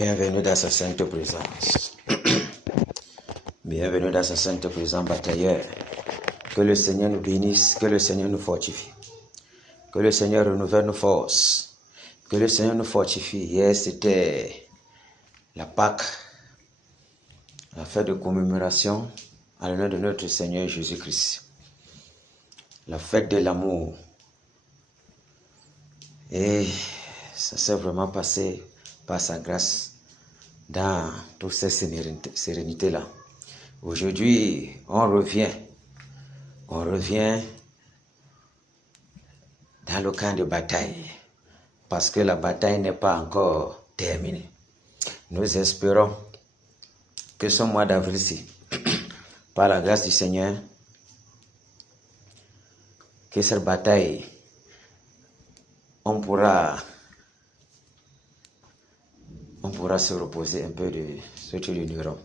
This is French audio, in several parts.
Bienvenue dans sa sainte présence. Bienvenue dans sa sainte présence, batailleur. Que le Seigneur nous bénisse, que le Seigneur nous fortifie. Que le Seigneur renouvelle nos forces. Que le Seigneur nous fortifie. Hier, c'était la Pâque, la fête de commémoration à l'honneur de notre Seigneur Jésus-Christ. La fête de l'amour. Et ça s'est vraiment passé par sa grâce dans toutes ces sérénités-là. Aujourd'hui, on revient dans le camp de bataille parce que la bataille n'est pas encore terminée. Nous espérons que ce mois d'avril-ci, par la grâce du Seigneur, que cette bataille, on pourra se reposer un peu de ce que nous ignorons.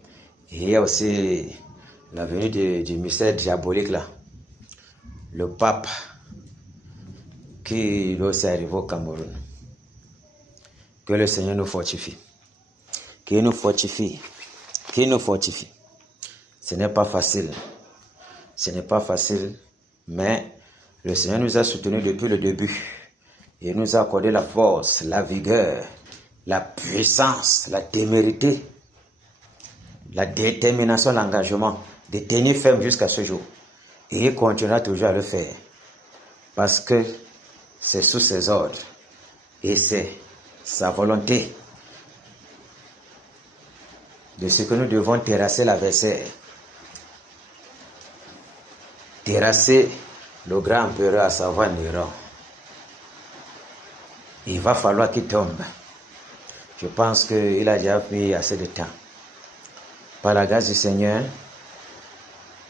Et il y a aussi la venue du mystère diabolique là, le pape qui doit s'arriver au Cameroun. Que le Seigneur nous fortifie. Qu'il nous fortifie. Qu'il nous fortifie. Ce n'est pas facile. Ce n'est pas facile, mais le Seigneur nous a soutenus depuis le début. Il nous a accordé la force, la vigueur, la puissance, la témérité, la détermination, l'engagement de tenir ferme jusqu'à ce jour. Et il continuera toujours à le faire. Parce que c'est sous ses ordres et c'est sa volonté de ce que nous devons terrasser l'adversaire. Terrasser le grand empereur, à savoir Néron. Il va falloir qu'il tombe. Je pense qu'il a déjà pris assez de temps. Par la grâce du Seigneur,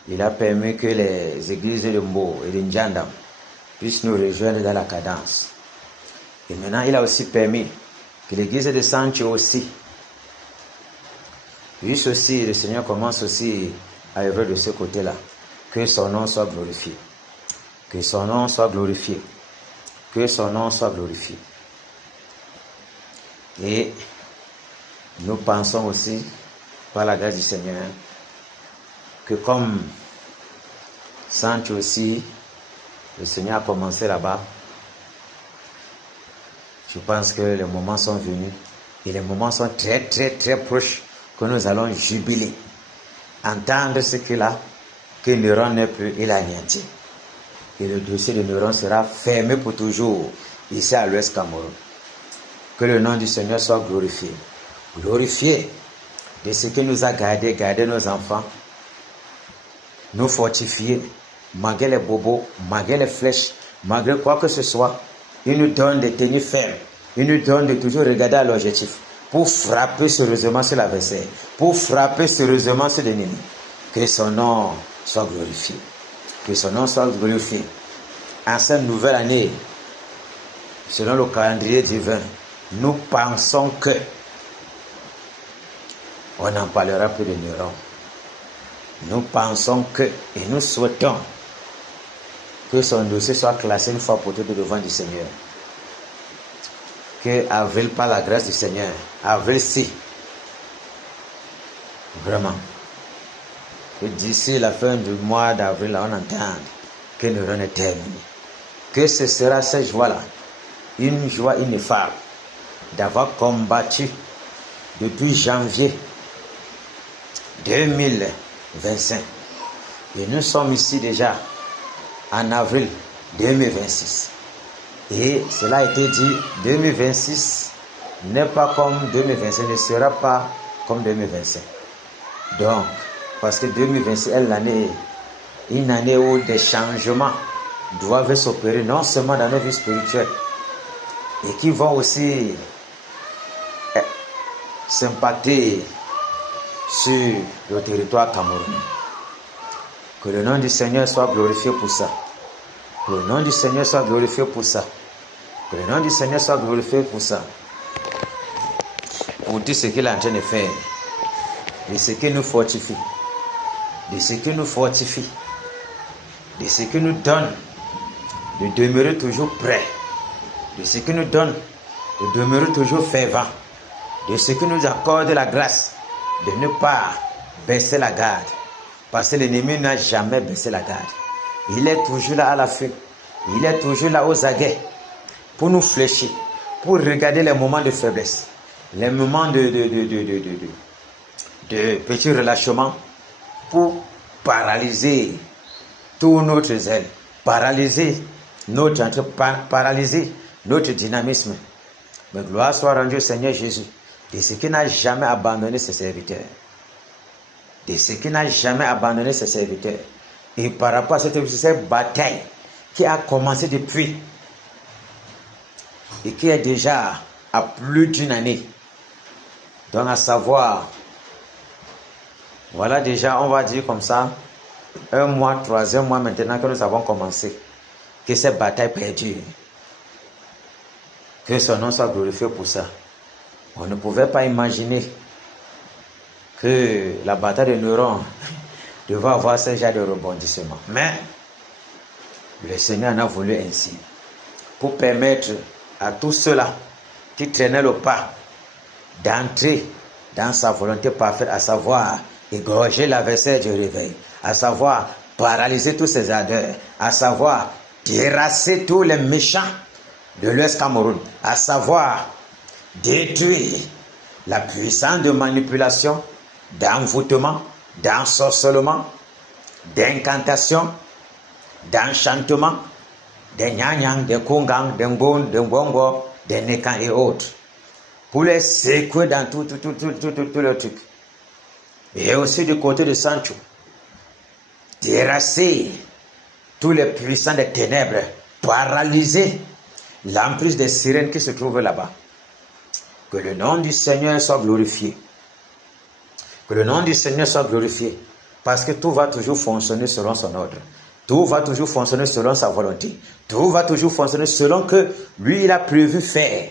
il a permis que les églises de Mbo et de Ndjandam puissent nous rejoindre dans la cadence. Et maintenant, il a aussi permis que l'église de Sancho aussi puisse aussi, le Seigneur commence aussi à œuvrer de ce côté-là. Que son nom soit glorifié. Que son nom soit glorifié. Que son nom soit glorifié. Et nous pensons aussi, par la grâce du Seigneur, que comme Sancho aussi, le Seigneur a commencé là-bas, je pense que les moments sont venus et les moments sont très très très proches que nous allons jubiler. Entendre ce qu'il a, que Néron n'est plus, il a anéanti. Et le dossier de Néron sera fermé pour toujours ici à l'Ouest Cameroun. Que le nom du Seigneur soit glorifié. Glorifié de ce qui nous a gardé nos enfants, nous fortifier, malgré les bobos, malgré les flèches, malgré quoi que ce soit. Il nous donne de tenir ferme. Il nous donne de toujours regarder à l'objectif pour frapper sérieusement sur l'adversaire, pour frapper sérieusement sur l'ennemi. Que son nom soit glorifié. Que son nom soit glorifié. En cette nouvelle année, selon le calendrier divin, nous pensons que on n'en parlera plus de Néron. Nous pensons que, et nous souhaitons que son dossier soit classé une fois pour toutes devant du Seigneur. Que avril, par la grâce du Seigneur, avril-ci, vraiment, que d'ici la fin du mois d'avril, on entende que Néron est terminé. Que ce sera cette joie-là, une joie ineffable, d'avoir combattu depuis janvier 2025. Et nous sommes ici déjà en avril 2026. Et cela a été dit, 2026 n'est pas comme 2025, ne sera pas comme 2025. Donc, parce que 2026 est une année où des changements doivent s'opérer, non seulement dans nos vies spirituelles, et qui vont aussi s'impacter sur le territoire camerounais. Que le nom du Seigneur soit glorifié pour ça. Que le nom du Seigneur soit glorifié pour ça. Que le nom du Seigneur soit glorifié pour ça. Pour tout ce qu'il est en train de faire. De ce qui nous fortifie. De ce qui nous fortifie. De ce qui nous donne de demeurer toujours prêt. De ce qui nous donne de demeurer toujours fervent. de ce qui nous accorde la grâce de ne pas baisser la garde. Parce que l'ennemi n'a jamais baissé la garde. Il est toujours là à l'affût. Il est toujours là aux aguets pour nous fléchir, pour regarder les moments de faiblesse, les moments de petits relâchements, pour paralyser tout notre zèle, paralyser notre dynamisme. Mais gloire soit rendue au Seigneur Jésus, de ce qui n'a jamais abandonné ses serviteurs. De ce qui n'a jamais abandonné ses serviteurs. Et par rapport à cette bataille qui a commencé depuis et qui est déjà à plus d'une année. Donc à savoir, voilà déjà, on va dire comme ça, 1 mois, 3e mois maintenant que nous avons commencé, que cette bataille perdure. Que son nom soit glorifié pour ça. On ne pouvait pas imaginer que la bataille de neurones devait avoir ce genre de rebondissement. Mais le Seigneur en a voulu ainsi, pour permettre à tous ceux-là qui traînaient le pas d'entrer dans sa volonté parfaite, à savoir égorger l'adversaire du réveil, à savoir paralyser tous ses ardeurs, à savoir terrasser tous les méchants de l'Ouest Cameroun, à savoir détruire la puissance de manipulation, d'envoûtement, d'ensorcellement, d'incantation, d'enchantement, des nyanyang, des kongang, des ngon, des ngongo, des nekan et autres, pour les secouer dans tout le truc. Et aussi du côté de Sancho, terrasser tous les puissants des ténèbres, paralyser l'emprise des sirènes qui se trouvent là-bas. Que le nom du Seigneur soit glorifié. Que le nom du Seigneur soit glorifié. Parce que tout va toujours fonctionner selon son ordre. Tout va toujours fonctionner selon sa volonté. Tout va toujours fonctionner selon que lui, il a prévu faire.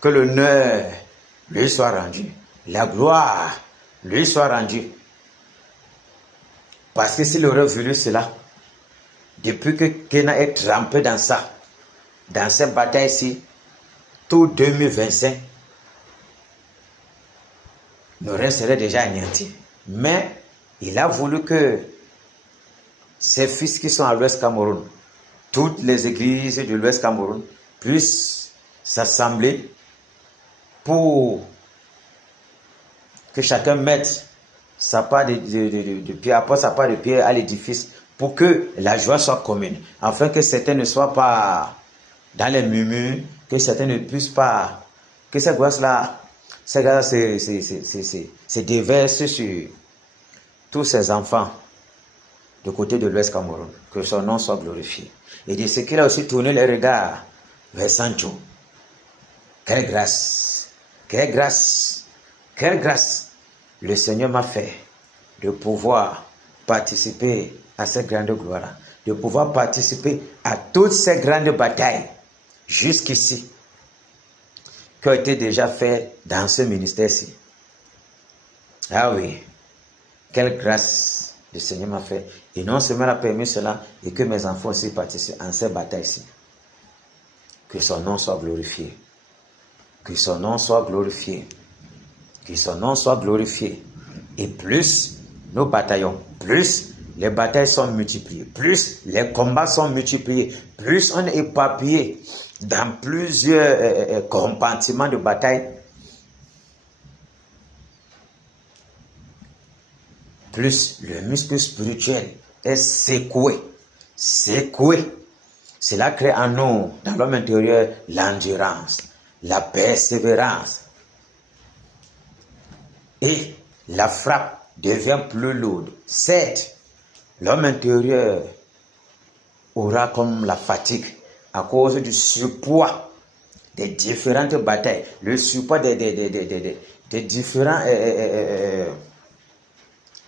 Que l'honneur lui soit rendu. La gloire lui soit rendue. Parce que s'il aurait voulu cela, depuis que Kena est trempé dans ça, dans cette bataille-ci, tout 2025 nous resterait déjà anéanti. Mais il a voulu que ses fils qui sont à l'Ouest Cameroun, toutes les églises de l'Ouest Cameroun, puissent s'assembler pour que chacun mette sa part de pierre, apporte sa part de pierre à l'édifice, pour que la joie soit commune, afin que certains ne soient pas dans les murmures, que certains ne puissent pas, que ces grâces-là, se déversent sur tous ces enfants de côté de l'Ouest Cameroun, que son nom soit glorifié. Et de ce qu'il a aussi tourné les regards vers Sancho. Quelle grâce, quelle grâce, quelle grâce le Seigneur m'a fait de pouvoir participer à cette grande gloire, de pouvoir participer à toutes ces grandes batailles jusqu'ici qui ont été déjà faites dans ce ministère-ci. Ah oui, quelle grâce le Seigneur m'a fait. Et non seulement il a permis cela, et que mes enfants aussi participent en ces batailles-ci. Que son nom soit glorifié. Que son nom soit glorifié. Que son nom soit glorifié. Et plus nous bataillons, plus les batailles sont multipliées, plus les combats sont multipliés, plus on est éparpillé dans plusieurs compartiments de bataille, plus le muscle spirituel est secoué. Cela crée en nous, dans l'homme intérieur, l'endurance, la persévérance. Et la frappe devient plus lourde. Certes, l'homme intérieur aura comme la fatigue à cause du surpoids des différentes batailles, le surpoids des différents,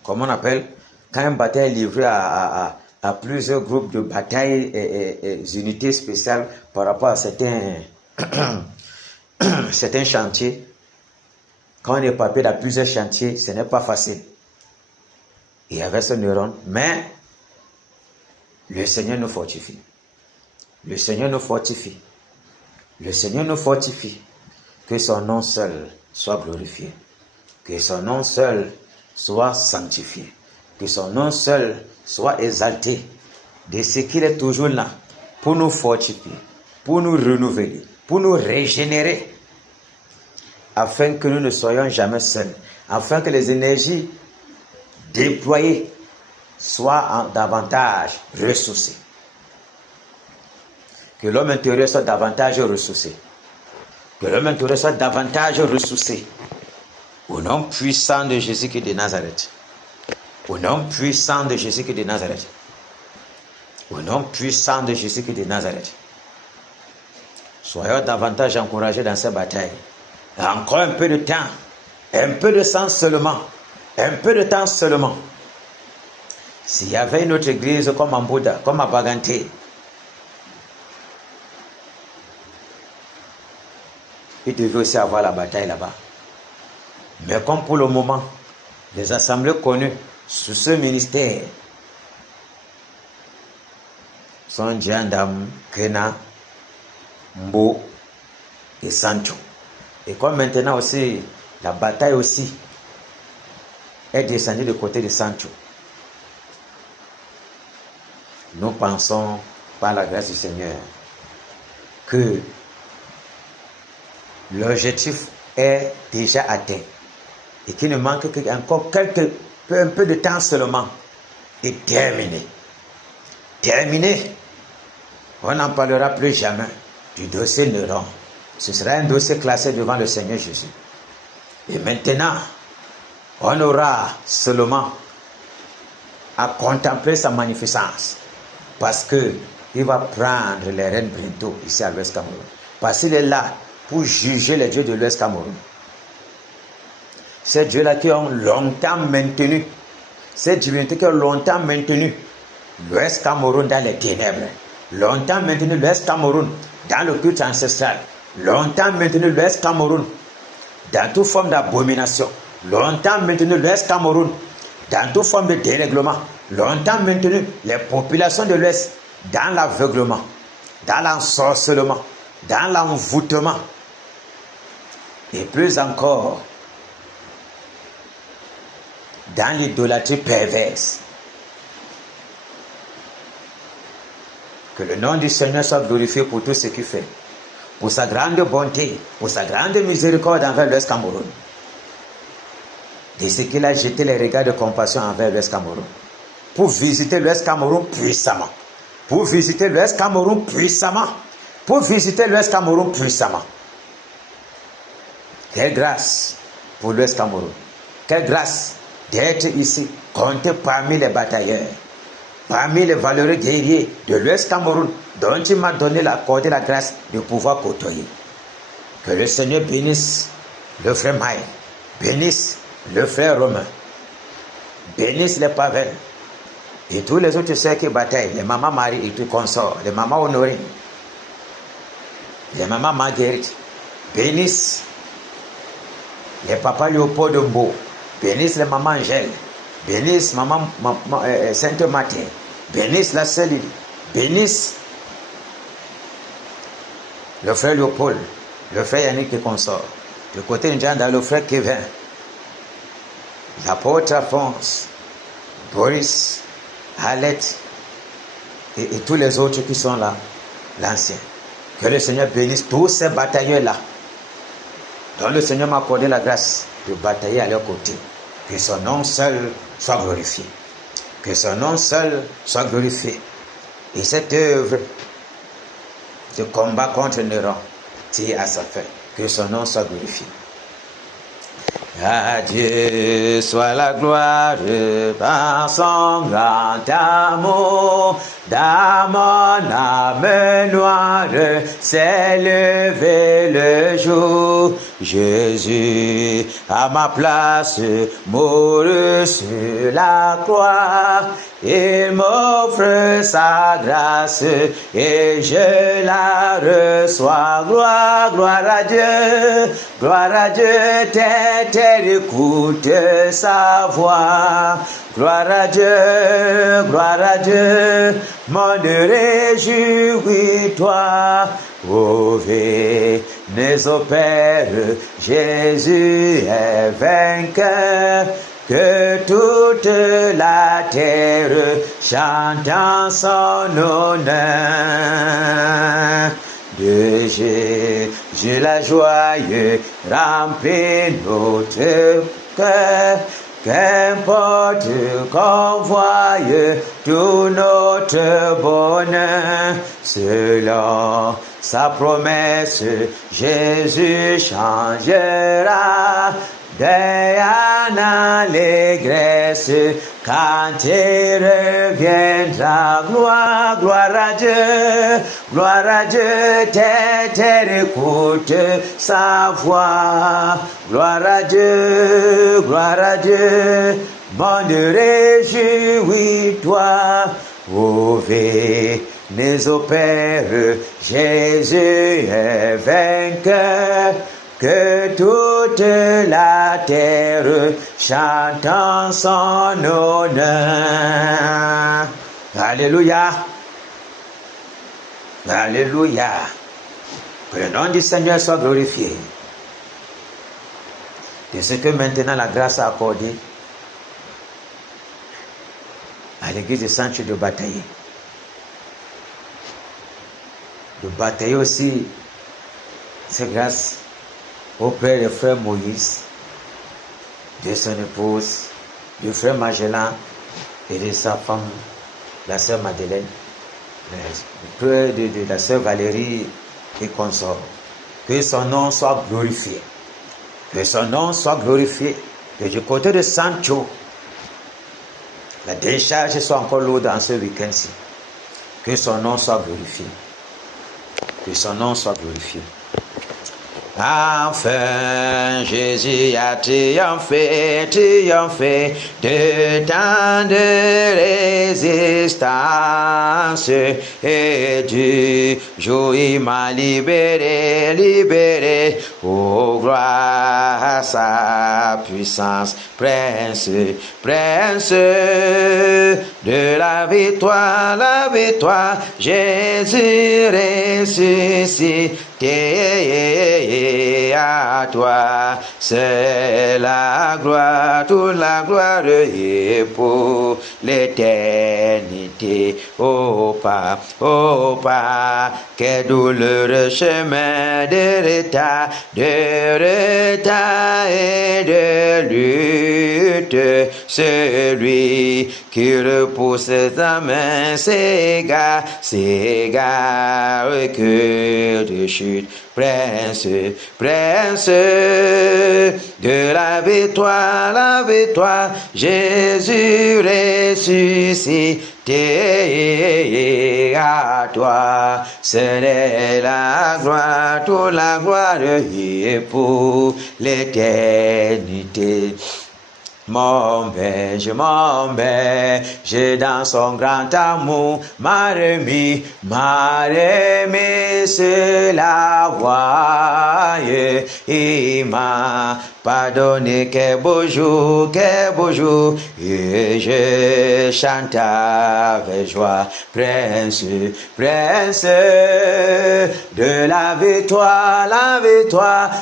comment on appelle, quand une bataille est livrée à plusieurs groupes de batailles et unités spéciales par rapport à certains chantiers. Quand on est papé dans plusieurs chantiers, ce n'est pas facile. Et avec ce neurone, mais le Seigneur nous fortifie. Le Seigneur nous fortifie. Le Seigneur nous fortifie. Que son nom seul soit glorifié. Que son nom seul soit sanctifié. Que son nom seul soit exalté. De ce qu'il est toujours là pour nous fortifier, pour nous renouveler, pour nous régénérer, afin que nous ne soyons jamais seuls, afin que les énergies déployées soient davantage ressourcées. Que l'homme intérieur soit davantage ressourcé. Que l'homme intérieur soit davantage ressourcé. Au nom puissant de Jésus-Christ de Nazareth. Au nom puissant de Jésus-Christ de Nazareth. Au nom puissant de Jésus-Christ de Nazareth. Soyons davantage encouragés dans cette bataille. Encore un peu de temps. Un peu de temps seulement. Un peu de temps seulement. S'il y avait une autre église comme à Bouddha, comme à Baganté, il devait aussi avoir la bataille là-bas. Mais comme pour le moment, les assemblées connues sous ce ministère sont Djandam, Kena, Mbo et Sancho. Et comme maintenant aussi, la bataille aussi est descendue du côté de Sancho. Nous pensons, par la grâce du Seigneur, que l'objectif est déjà atteint et qu'il ne manque encore un peu de temps seulement et terminé. Terminé. On n'en parlera plus jamais du dossier Néron. Ce sera un dossier classé devant le Seigneur Jésus. Et maintenant, on aura seulement à contempler sa magnificence parce qu'il va prendre les rênes bientôt ici à l'Ouest Cameroun. Parce qu'il est là pour juger les dieux de l'Ouest Cameroun. Ces dieux-là qui ont longtemps maintenu, ces divinités qui ont longtemps maintenu l'Ouest Cameroun dans les ténèbres, longtemps maintenu l'Ouest Cameroun dans le culte ancestral, longtemps maintenu l'Ouest Cameroun dans toute forme d'abomination, longtemps maintenu l'Ouest Cameroun dans toute forme de dérèglement, longtemps maintenu les populations de l'Ouest dans l'aveuglement, dans l'ensorcellement, dans l'envoûtement, et plus encore dans l'idolâtrie perverse. Que le nom du Seigneur soit glorifié pour tout ce qu'il fait, pour sa grande bonté, pour sa grande miséricorde envers l'Ouest Cameroun. De ce qu'il a jeté les regards de compassion envers l'Ouest Cameroun, pour visiter l'Ouest Cameroun puissamment, pour visiter l'Ouest Cameroun puissamment, pour visiter l'Ouest Cameroun puissamment. Quelle grâce pour l'Ouest Cameroun. Quelle grâce d'être ici, compté parmi les batailleurs, parmi les valeureux guerriers de l'Ouest Cameroun, dont il m'a accordé la grâce de pouvoir côtoyer. Que le Seigneur bénisse le frère Maï, bénisse le frère Romain, bénisse les Pavel et tous les autres sœurs qui bataillent, les mamans Marie et tout consorts, les mamans Honorine, les mamans Marguerite, bénisse les papas Léopold de Mbo, bénisse les mamans Angèle, bénisse maman Sainte Mathé, bénisse la Céline, bénisse le frère Léopold, le frère Yannick et consort, le côté Ndjanda, le frère Kevin, l'apôtre Alphonse, Boris, Alette et tous les autres qui sont là, l'ancien. Que le Seigneur bénisse tous ces batailleurs-là, dont le Seigneur m'a accordé la grâce de batailler à leur côté. Que son nom seul soit glorifié. Que son nom seul soit glorifié. Et cette œuvre de combat contre Néron tire à sa fin. Que son nom soit glorifié. À Dieu soit la gloire par son grand amour. Dans mon âme noire s'est levé le jour. Jésus à ma place mourut sur la croix. Il m'offre sa grâce et je la reçois. Gloire, gloire à Dieu, gloire à Dieu. Terre écoute sa voix. Gloire à Dieu, monde réjouis-toi. Ô venez au Père, Jésus est vainqueur, que toute la terre chante en son honneur. De Jésus la joie remplit notre cœur, qu'importe qu'on voie tout notre bonheur, selon sa promesse, Jésus changera d'un allégresse quand il reviendra. Gloire, gloire à Dieu, terre écoute sa voix. Gloire à Dieu, monde réjouis-toi. Ô venez au Père, Jésus est vainqueur, que toute la terre chante en son honneur. Alléluia. Alléluia. Que le nom du Seigneur soit glorifié. De ce que maintenant la grâce a accordé à l'église de Saint-Dieu de batailler. De batailler aussi, c'est grâce au Père et frère Moïse, de son épouse, du frère Magellan et de sa femme, la sœur Madeleine, le Père de la sœur Valérie et consort. Que son nom soit glorifié. Que son nom soit glorifié. Et du côté de Sancho, la décharge soit encore lourde dans ce week-end-ci. Que son nom soit glorifié. Que son nom soit glorifié. Enfin, Jésus a triomphé de tant de résistance, et du jour il m'a libéré, oh gloire à sa puissance, prince de la victoire, Jésus ressuscité. À toi, c'est la gloire, toute la gloire et pour l'éternité. Oh pas, quel douloureux chemin de retard et de lutte. Celui qui repousse sa main s'égare que de chute. Prince de la victoire, Jésus ressuscité. À toi serait la gloire, toute la gloire et pour l'éternité. Mon berger, dans son grand amour, m'a remis sur la voie. Il m'a pardonné, quel beau jour, et je chante avec joie. Prince de la victoire,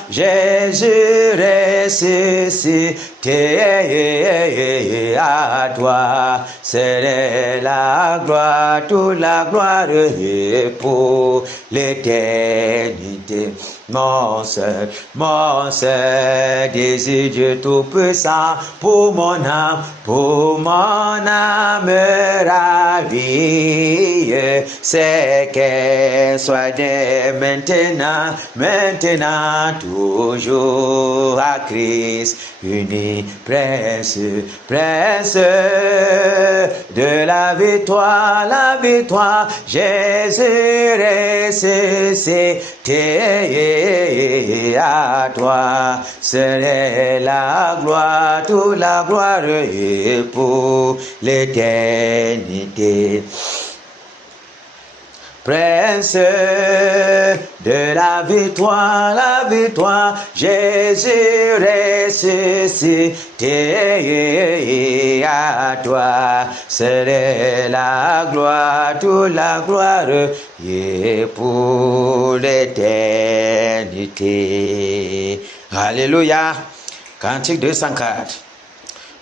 Jésus ressuscité. À toi c'est la gloire, toute la gloire et pour l'éternité. Mon seul désir, Dieu tout-puissant, pour mon âme ravie, c'est qu'elle soit dès maintenant, toujours à Christ uni, prince de la victoire, Jésus ressuscité. À toi serait la gloire, toute la gloire et pour l'éternité. prince de la victoire, Jésus ressuscité, à toi serait la gloire, toute la gloire, et pour l'éternité. Alléluia. Cantique 204.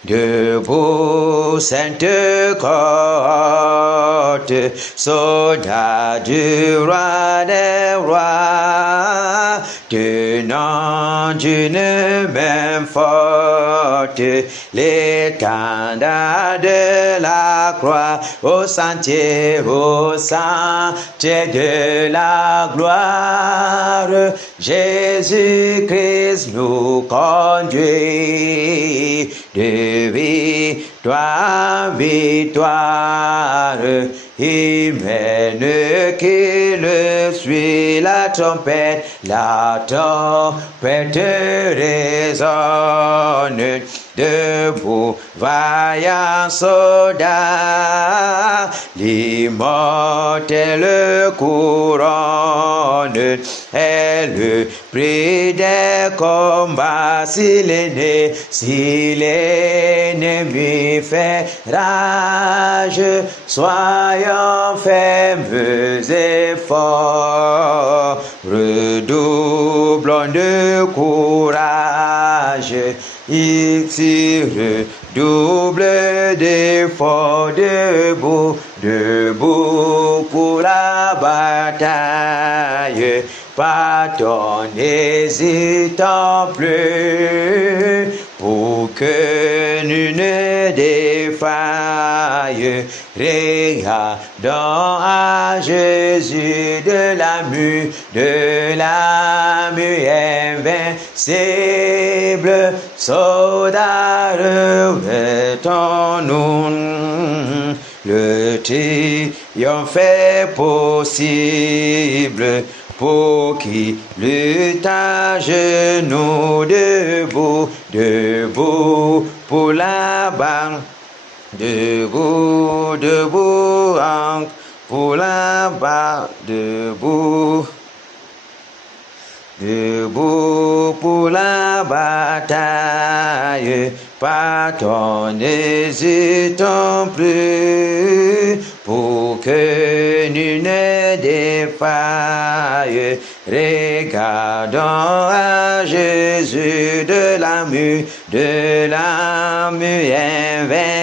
Debout, sainte cohorte, soldats du roi des rois, tenant d'une même forte l'étendard de la croix, au sentier de la gloire, Jésus-Christ nous conduit de victoire, il mène qui le suit, la trompette résonne. Debout, vaillant soldat, l'immortelle couronne est le prix des combats. Si l'ennemi fait rage, soyons fermes et forts, redoublons de courage. Il tire double d'effort, debout pour la bataille. Partons, n'hésitons plus, pour que nul ne défaille. Regardons à Jésus de la mue invincible. Soldat, revêtons-nous le triomphe est possible. Pour qui lutte à genoux, debout pour la barre, debout pour la barre, debout pour la bataille. Partons, n'hésitons plus, pour que nul ne défaille. Regardons à Jésus de la mue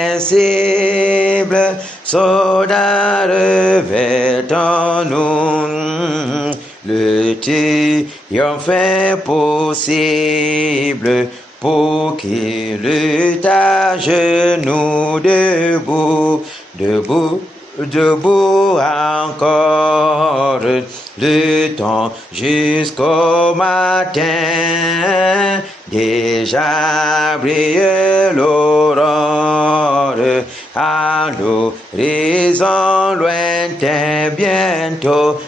invincible. Soldats, revêtons-nous le triomphe est possible. Pour qu'il lutte à genoux, debout encore, luttons jusqu'au matin, déjà brille l'aurore, à l'horizon lointain, bientôt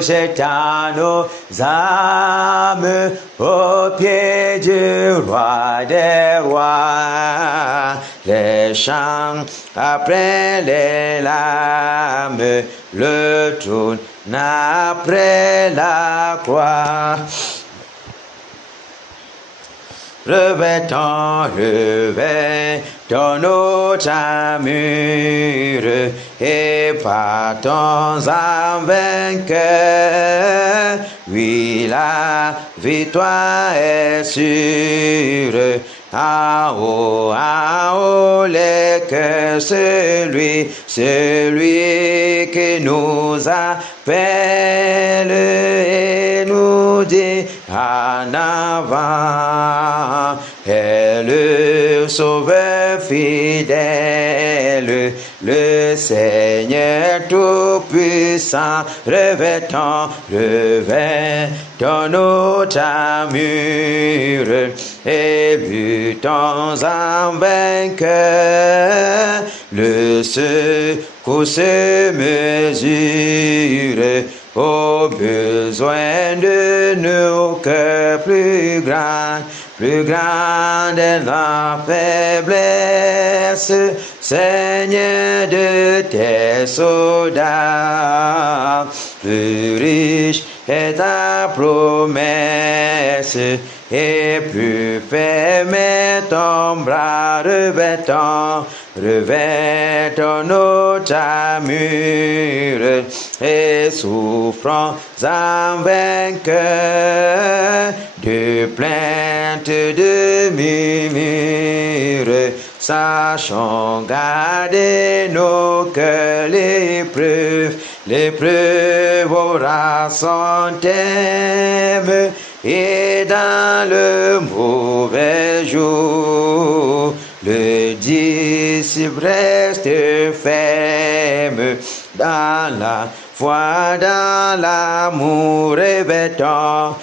j'étends nos âmes au pied du roi des rois. Les chants après les larmes, le trône après la croix. Revêtons notre armure et partons en vainqueur. Oui, la victoire est sûre. En haut les cœurs, celui qui nous appelle et nous dit en avant. Est le Sauveur fidèle, le Seigneur tout-puissant. Revêtons notre armure et luttons en vainqueur. Le secours se mesure au besoin de nos cœurs plus grande est la faiblesse, Seigneur de tes soldats, plus riche est ta promesse, et plus ferme est ton bras, revêtons notre armure, et souffrons en vainqueur, de plaintes, de murmures, sachons garder nos cœurs, l'épreuve aura son thème, et dans le mauvais jour, le disciple reste ferme dans la foi, dans l'amour, revêtons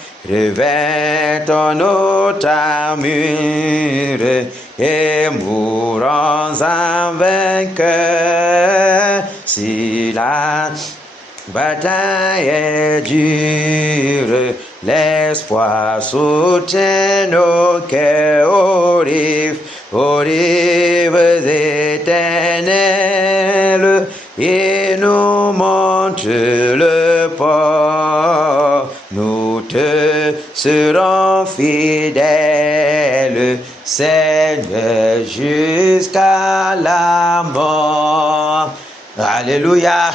notre armure et mourons en vainqueur. Si la bataille est dure, l'espoir soutient nos cœurs aux rives éternelles, et nous montre le port. Nous te serons fidèles, Seigneur, jusqu'à la mort. Alléluia.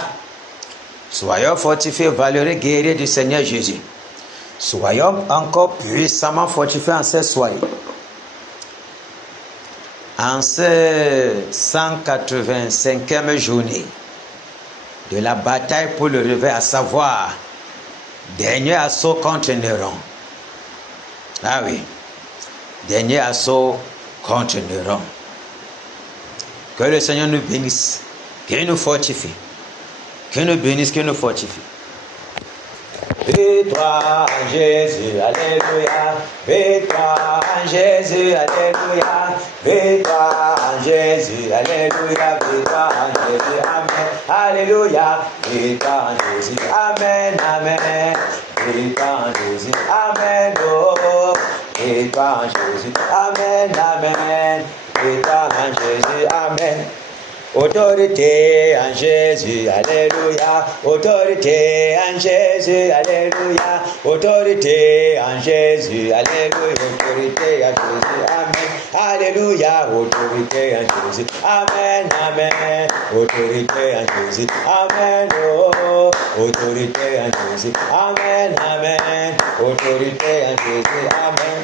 Soyons fortifiés, valeureux guerriers du Seigneur Jésus. Soyons encore puissamment fortifiés en ce soir. En ce 185e journée de la bataille pour le réveil, à savoir dernier assaut contre Néron. Ah oui, dernier assaut contre Néron. Que le Seigneur nous bénisse, qu'il nous fortifie, qu'il nous bénisse, qu'il nous fortifie. Victoire en Jésus, alléluia. Victoire en Jésus, alléluia. Victoire en Jésus, alléluia. Victoire en Jésus, amen. Alléluia. Victoire en Jésus, amen, amen. Victoire en Jésus, amen. Oh, victoire en Jésus, amen, amen. Victoire en Jésus, amen. Autorité en Jésus, alléluia. Autorité en Jésus, alléluia. Autorité en Jésus, alléluia. Autorité en Jésus, amen. Alléluia. Autorité en Jésus, amen, amen. Autorité en Jésus, amen. Oh, autorité en Jésus, amen, amen. Autorité en Jésus, amen.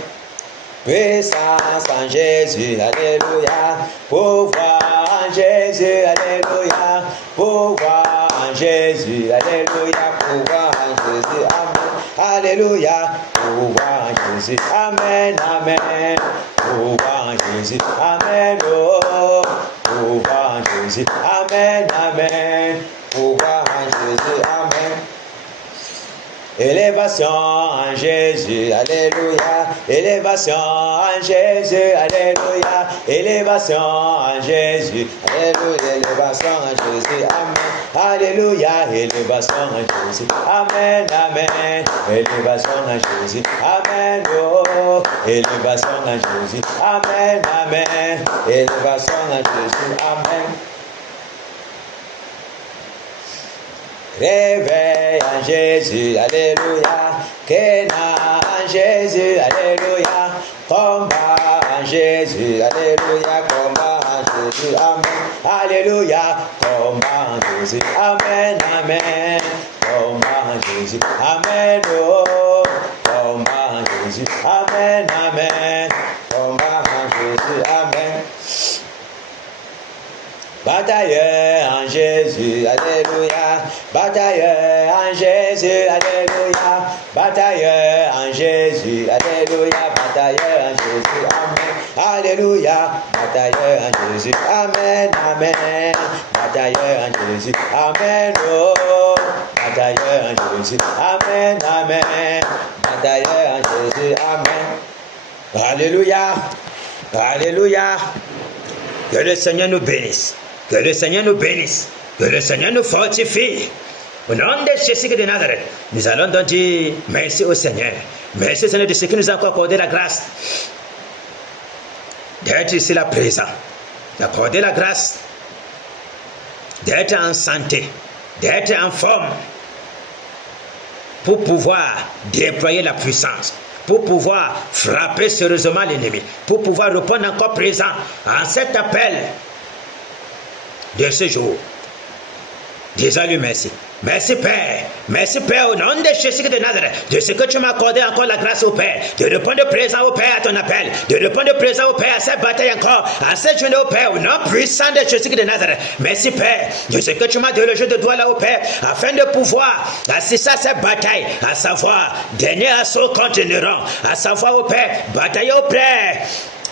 Puissance en Jésus, alléluia. Pouvoir en Jésus, alléluia. Pouvoir en Jésus, alléluia. Pouvoir en Jésus, amen. Alléluia. Pouvoir en Jésus, amen, amen. Pouvoir en Jésus, amen. Oh, pouvoir en Jésus, amen, amen. Pouvoir en Jésus, amen. Élévation en Jésus, alléluia. Élévation en Jésus, alléluia. Élévation en Jésus, alléluia. Élévation en Jésus, amen. Alléluia. Élévation en Jésus, amen, amen. Élévation en Jésus, amen. Oh, élévation en Jésus, amen, amen. Élévation en Jésus, amen. Réveil en Jésus, alléluia. Kéna en Jésus, alléluia. Combat en Jésus, alléluia. Combat en Jésus, amen. Alléluia. Combat en Jésus, amen, amen. Combat en Jésus, amen. Oh, combat en Jésus, amen, amen. Combat en Jésus, amen. Batailleur en Jésus, alléluia. Batailleur en Jésus, alléluia. Batailleur en Jésus, alléluia. Batailleur en Jésus, amen. Alléluia. Batailleur en Jésus, amen, amen. Batailleur en Jésus, amen. Oh, batailleur en Jésus, amen, amen. Batailleur en Jésus, amen. Alléluia. Alléluia. Que le Seigneur nous bénisse. Que le Seigneur nous bénisse. Que le Seigneur nous fortifie. Au nom de Jésus de Nazareth, nous allons donc dire merci au Seigneur. Merci Seigneur de ce qui nous a encore accordé la grâce d'être ici là présent, d'accorder la grâce d'être en santé, d'être en forme pour pouvoir déployer la puissance, pour pouvoir frapper sérieusement l'ennemi, pour pouvoir répondre encore présent à cet appel de ce jour. Disons-lui merci. Merci Père, au nom de Jésus de Nazareth, de ce que tu m'as accordé encore la grâce au Père, de répondre présent au Père à ton appel, de répondre présent au Père à cette bataille encore, à cette journée au Père, au nom puissant de Jésus de Nazareth. Merci Père, de ce que tu m'as délogé de toi là au Père, afin de pouvoir assister à cette bataille, à savoir, dernier assaut contre Néron, à savoir au Père, batailler au Père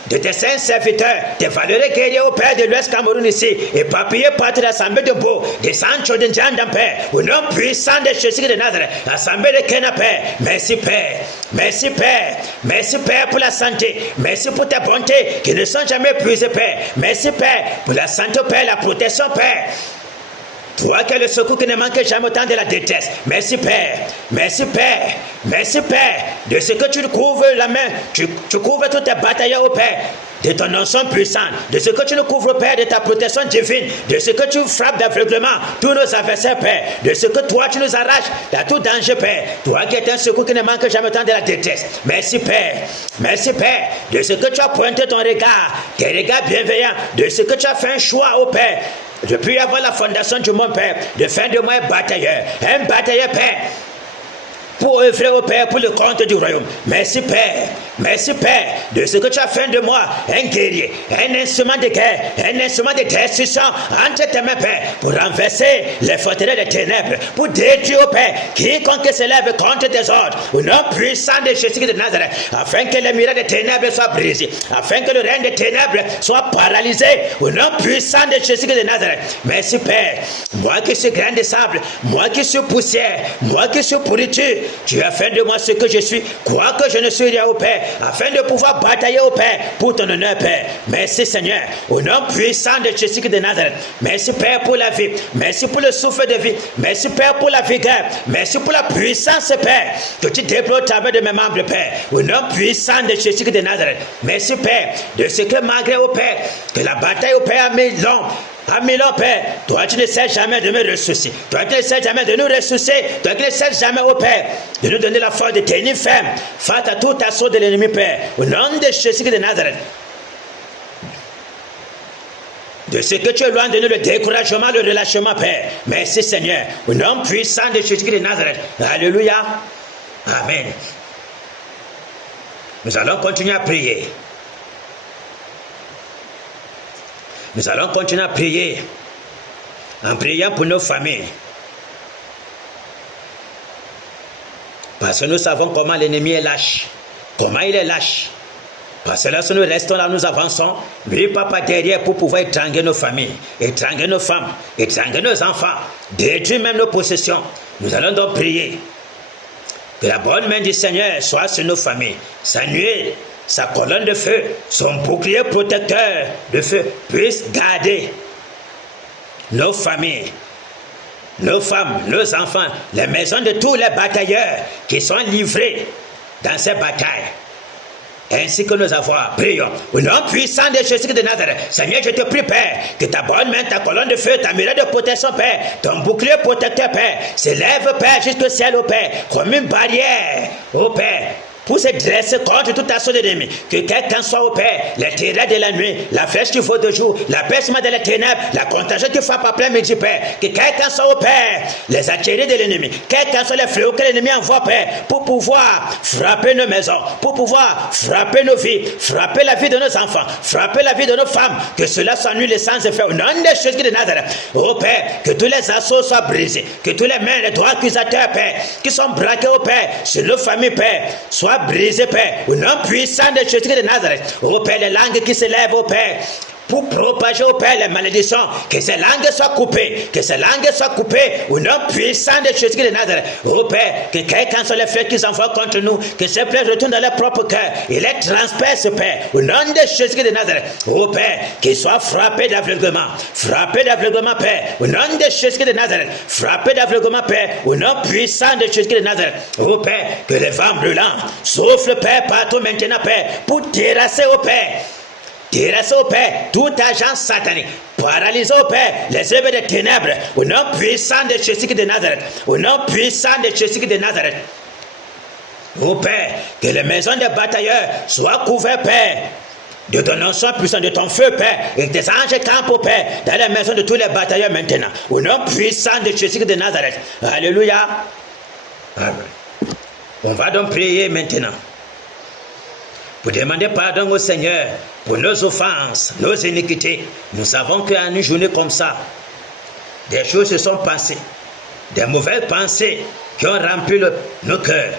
de tes saints serviteurs, tes valeureux guerriers au Père de l'Ouest Cameroun ici, et papillés partout l'assemblée de Beau, des Sancho de Ndjandam Père, au nom puissant de Jésus de Nazareth, l'assemblée de Kena Père. Merci Père, merci Père, merci Père pour la santé, merci pour tes bontés qui ne sont jamais épuisées Père, merci Père pour la santé Père, la protection Père. Toi qui es le secours qui ne manque jamais autant de la détresse. Merci Père, merci Père, merci Père, de ce que tu couvres la main, tu couvres toutes tes batailles au Père, de ton onction puissante, de ce que tu nous couvres Père, de ta protection divine, de ce que tu frappes d'aveuglement tous nos adversaires Père, de ce que toi tu nous arraches de tout danger Père, toi qui es un secours qui ne manque jamais autant de la détresse. Merci Père, de ce que tu as pointé ton regard, tes regards bienveillants, de ce que tu as fait un choix au Père, depuis avant la fondation du monde, Père, de faire de moi un batailleur, Père, pour œuvrer au Père pour le compte du royaume. Merci Père, de ce que tu as fait de moi un guerrier, un instrument de guerre, un instrument de destruction entre tes mains, Père, pour renverser les forteresses des ténèbres, pour détruire au Père quiconque se lève contre tes ordres, au nom puissant de Jésus de Nazareth, afin que les miracles des ténèbres soient brisés, afin que le règne des ténèbres soit paralysé, au nom puissant de Jésus de Nazareth. Merci Père, moi qui suis grain de sable, moi qui suis poussière, moi qui suis pourriture, tu as fait de moi ce que je suis, quoique je ne suis rien au Père, afin de pouvoir batailler au Père pour ton honneur Père. Merci Seigneur, au nom puissant de Jésus de Nazareth. Merci Père pour la vie, merci pour le souffle de vie, merci Père pour la vigueur, merci pour la puissance Père, que tu déploies au travers de mes membres Père, au nom puissant de Jésus de Nazareth. Merci Père, de ce que malgré au Père, que la bataille au Père a mis long, Père, toi tu ne sais jamais de me ressusciter, toi tu ne sais jamais de nous ressusciter, toi tu ne sais jamais au Père de nous donner la force de tenir ferme face à tout assaut de l'ennemi Père, au nom de Jésus de Nazareth. De ce que tu es loin de nous, le découragement, le relâchement Père. Merci Seigneur, au nom puissant de Jésus de Nazareth. Alléluia, Amen. Nous allons continuer à prier. Nous allons continuer à prier, en priant pour nos familles. Parce que nous savons comment l'ennemi est lâche. Comment il est lâche. Parce que lorsque nous restons là, nous avançons, lui papa derrière pour pouvoir étrangler nos familles, étrangler nos femmes, étrangler nos enfants, détruire même nos possessions. Nous allons donc prier que la bonne main du Seigneur soit sur nos familles, sa nuée, sa colonne de feu, son bouclier protecteur de feu puisse garder nos familles, nos femmes, nos enfants, les maisons de tous les batailleurs qui sont livrés dans ces batailles, ainsi que nos avoirs. Prions. Au nom puissant de Jésus de Nazareth, Seigneur, je te prie, Père, que ta bonne main, ta colonne de feu, ta muraille de protection, Père, ton bouclier protecteur, Père, s'élève, Père, jusqu'au ciel, au Père, comme une barrière, au Père, pour se dresser contre tout assaut de l'ennemi. Que quelqu'un soit au Père, les terreurs de la nuit, la flèche qui vaut de jour, la peste de la ténèbres, la contagion qui frappe à plein midi, Père. Que quelqu'un soit au Père, les attirés de l'ennemi, quelqu'un soit les fléaux que l'ennemi envoie, Père, pour pouvoir frapper nos maisons, pour pouvoir frapper nos vies, frapper la vie de nos enfants, frapper la vie de nos femmes. Que cela s'annule sans effet. Au nom de Jésus de Nazareth, oh Père, que tous les assauts soient brisés, que tous les mains, les droits accusateurs, Père, qui sont braqués au Père, sur nos familles, Père, soient brisé, Père, au nom puissant de Jésus de Nazareth. Oh Père, les langues qui se lèvent, oh Père, pour propager au Père les malédictions, que ces langues soient coupées, que ces langues soient coupées au nom puissant de Jésus de Nazareth. Au Père, que quelqu'un soit les flèches qu'ils envoient contre nous, que ces flèches retournent dans leur propre cœur et les transpercent, Père, au nom de Jésus de Nazareth. Au Père, qu'ils soient frappés d'aveuglement, Père, au nom de Jésus de Nazareth, frappés d'aveuglement, Père, au nom puissant de Jésus de Nazareth. Au Père, que les vents brûlants soufflent, Père, partout maintenant, Père, pour terrasser, au Père, tout agent satanique, paralyser, au Père, les œuvres des ténèbres, au nom puissant de Jésus de Nazareth, au nom puissant de Jésus de Nazareth. Au Père, que les maisons des batailleurs soient couvertes, Père, de ton nom puissant, de ton feu, Père, et que tes anges campent, au Père, dans la maison de tous les batailleurs maintenant, au nom puissant de Jésus de Nazareth. Alléluia. Amen. On va donc prier maintenant pour demander pardon au Seigneur pour nos offenses, nos iniquités. Nous savons qu'à une journée comme ça, des choses se sont passées, des mauvaises pensées qui ont rempli nos cœurs.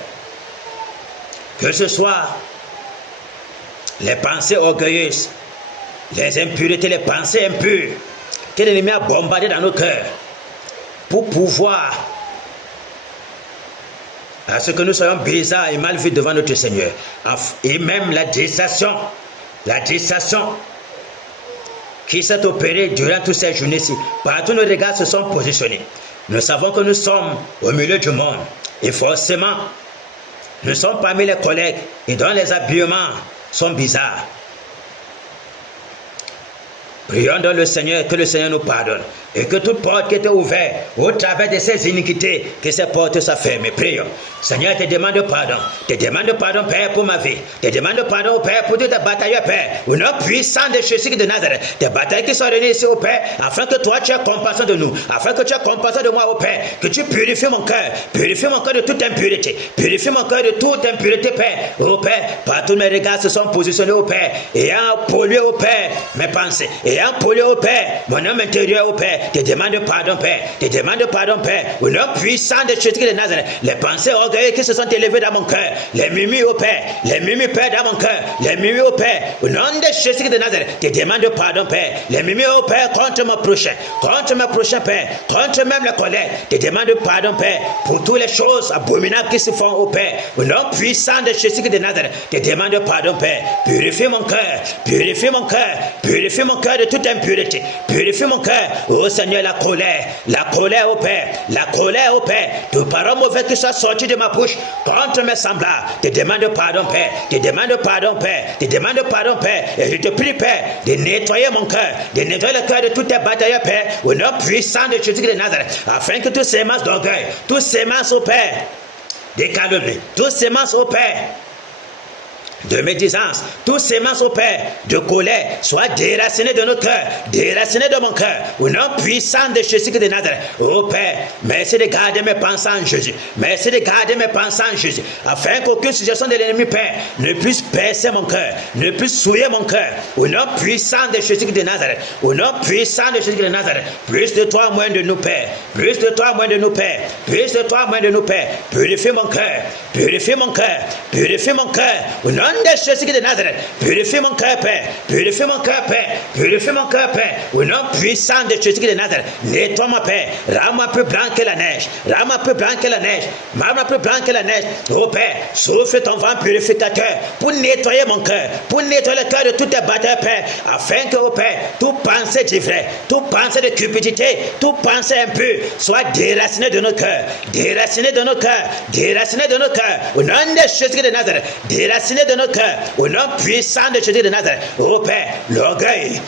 Que ce soit les pensées orgueilleuses, les impuretés, les pensées impures que l'ennemi a bombardées dans nos cœurs pour pouvoir à ce que nous soyons bizarres et mal vus devant notre Seigneur. Et même la distraction qui s'est opérée durant toutes ces journées-ci, partout nos regards se sont positionnés. Nous savons que nous sommes au milieu du monde et forcément, nous sommes parmi les collègues et dont les habillements sont bizarres. Prions dans le Seigneur, que le Seigneur nous pardonne et que toute porte qui était ouverte au travers de ces iniquités, que ces portes soient fermées. Prions. Seigneur, te demande pardon. Te demande pardon, Père, pour ma vie. Te demande pardon, Père, pour toutes tes batailles, Père. Au nom puissant de Jésus de Nazareth. Tes batailles qui sont réunies ici, au Père, afin que toi, tu aies compassion de nous. Afin que tu aies compassion de moi, au Père. Que tu purifies mon cœur. Purifie mon cœur de toute impureté. Purifie mon cœur de toute impureté, Père. Au Père, partout mes regards se sont positionnés, au Père. Ayant pollué, au Père, mes pensées. Ayant pollué, au Père, mon homme intérieur, au Père. Te demande pardon, Père. Te demande pardon, Père. Au nom puissant de Jésus de Nazareth. Les pensées orgueilleuses qui se sont élevées dans mon cœur. Les murmures, au Père. Les murmures, Père, dans mon cœur. Les murmures, au Père. Au nom de Jésus de Nazareth. Te demande pardon, Père. Les murmures, au Père, contre mon prochain. Contre mon prochain, Père. Contre même les collègues. Te demande pardon, Père. Pour toutes les choses abominables qui se font, au Père. Au nom puissant de Jésus de Nazareth. Te demande pardon, Père. Purifie mon cœur. Purifie mon cœur. Purifie mon cœur de toute impureté. Purifie mon cœur. Oh Seigneur, la colère, au Père. La colère, au Père. Toute parole mauvaise qui soit sortie de ma bouche contre mes semblables. Te demande pardon, Père. Te demande pardon, Père. Te demande pardon, Père. Et je te prie, Père, de nettoyer mon cœur. De nettoyer le cœur de toutes tes batailles, Père. Au nom puissant de Jésus de Nazareth. Afin que toutes ces masses d'orgueil, toutes ces masses, au Père, de calomnie, toutes ces masses, au Père, de médisance, tous ces masses, au Père, de colère, soient déracinés de nos cœurs, déracinés de mon cœur, au nom puissant de Jésus de Nazareth. Ô Père, merci de garder mes pensées en Jésus, merci de garder mes pensées en Jésus, afin qu'aucune suggestion de l'ennemi, Père, ne puisse percer mon cœur, ne puisse souiller mon cœur, au nom puissant de Jésus de Nazareth, au nom puissant de Jésus de Nazareth. Plus de toi, moins de nous, Père, plus de toi, moins de nous, Père, plus de toi, moins de nous, Père. Purifie mon cœur, purifie mon cœur, purifie mon cœur, au nom de Jésus de Nazareth. Purifie mon cœur, Père. Purifie mon cœur, Père. Purifie mon cœur, Père. Au nom puissant de Jésus de Nazareth. Nettoie-moi, Père. Rends-moi plus blanc que la neige. Rends-moi plus blanc que la neige. Rends-moi plus blanc que la neige. Oh Père, souffle ton vent purificateur pour nettoyer mon cœur. Pour nettoyer le cœur de toutes tes batailles, Père. Afin que, oh Père, toute pensée d'ivraie, toute pensée de cupidité, toute pensée impure soit déracinée de nos cœurs. Déracinée de nos cœurs. Déracinée de nos cœurs. Au nom de Jésus de Nazareth. Déracinée de nos cœurs. Au nom puissant de Jésus de Nazareth. Oh Père, l'orgueil,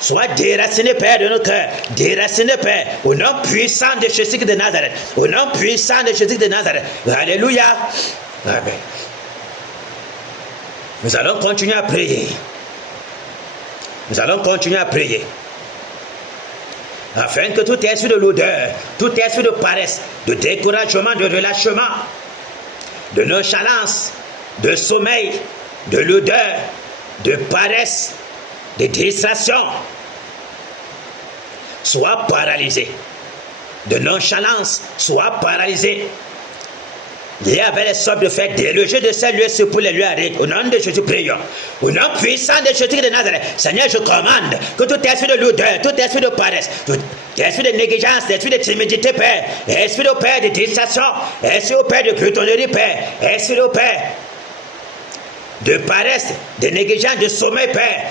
soit déraciné, Père, de nos cœurs. Déraciné, Père, au nom puissant de Jésus de Nazareth. Au nom puissant de Jésus de Nazareth. Alléluia. Amen. Nous allons continuer à prier. Nous allons continuer à prier. Afin que tout esprit de l'odeur, tout esprit de paresse, de découragement, de relâchement, de nonchalance, de sommeil, de l'odeur, de paresse, de distraction, soit paralysé. De nonchalance, soit paralysé. liés avec les sortes de fer, délogés de ces lieux pour les lieux arides. Au nom de Jésus, prions. Au nom puissant de Jésus de Nazareth, Seigneur, je commande que tout esprit de lourdeur, tout esprit de paresse, tout esprit de négligence, esprit de timidité, Père, esprit de Père de distraction, esprit au Père de gloutonnerie, Père, esprit au Père de paresse, de négligence, de sommeil, Père,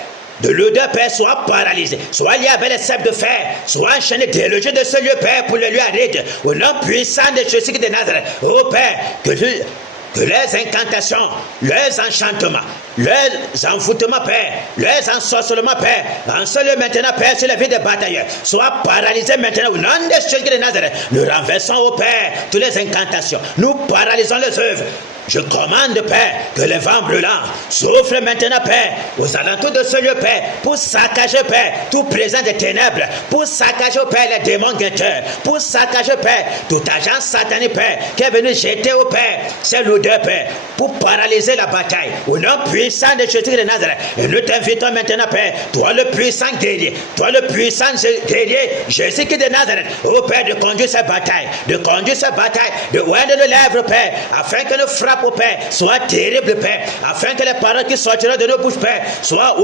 de l'odeur, Père, soit paralysé, soit lié avec les ceps de fer, soit enchaîné, délogé de ce lieu, Père, pour le lieu aride, au nom puissant de Jésus de Nazareth. Oh Père, que leurs incantations, leurs enchantements, leurs envoûtements, Père, leurs ensorcelements, Père, en ce lieu maintenant, Père, sur la vie des batailleurs, soient paralysés maintenant au nom de Jésus de Nazareth. Nous renversons, oh Père, toutes les incantations, nous paralysons les œuvres. Je commande, Père, que les vents brûlants soufflent maintenant, Père, aux alentours de ce lieu, Père, pour saccager, Père, tout présent des ténèbres, pour saccager, Père, les démons guetteurs, pour saccager, Père, tout agent satanique, Père, qui est venu jeter au Père, c'est l'odeur, Père, pour paralyser la bataille, au nom puissant de Jésus de Nazareth. Et nous t'invitons maintenant, Père, toi le puissant guerrier, toi le puissant guerrier, Jésus de Nazareth, ô Père, de conduire cette bataille, de oindre de lèvres, Père, afin que nous frappons, au Père, soit terrible, Père, afin que les paroles qui sortiront de nos bouches, Père, soient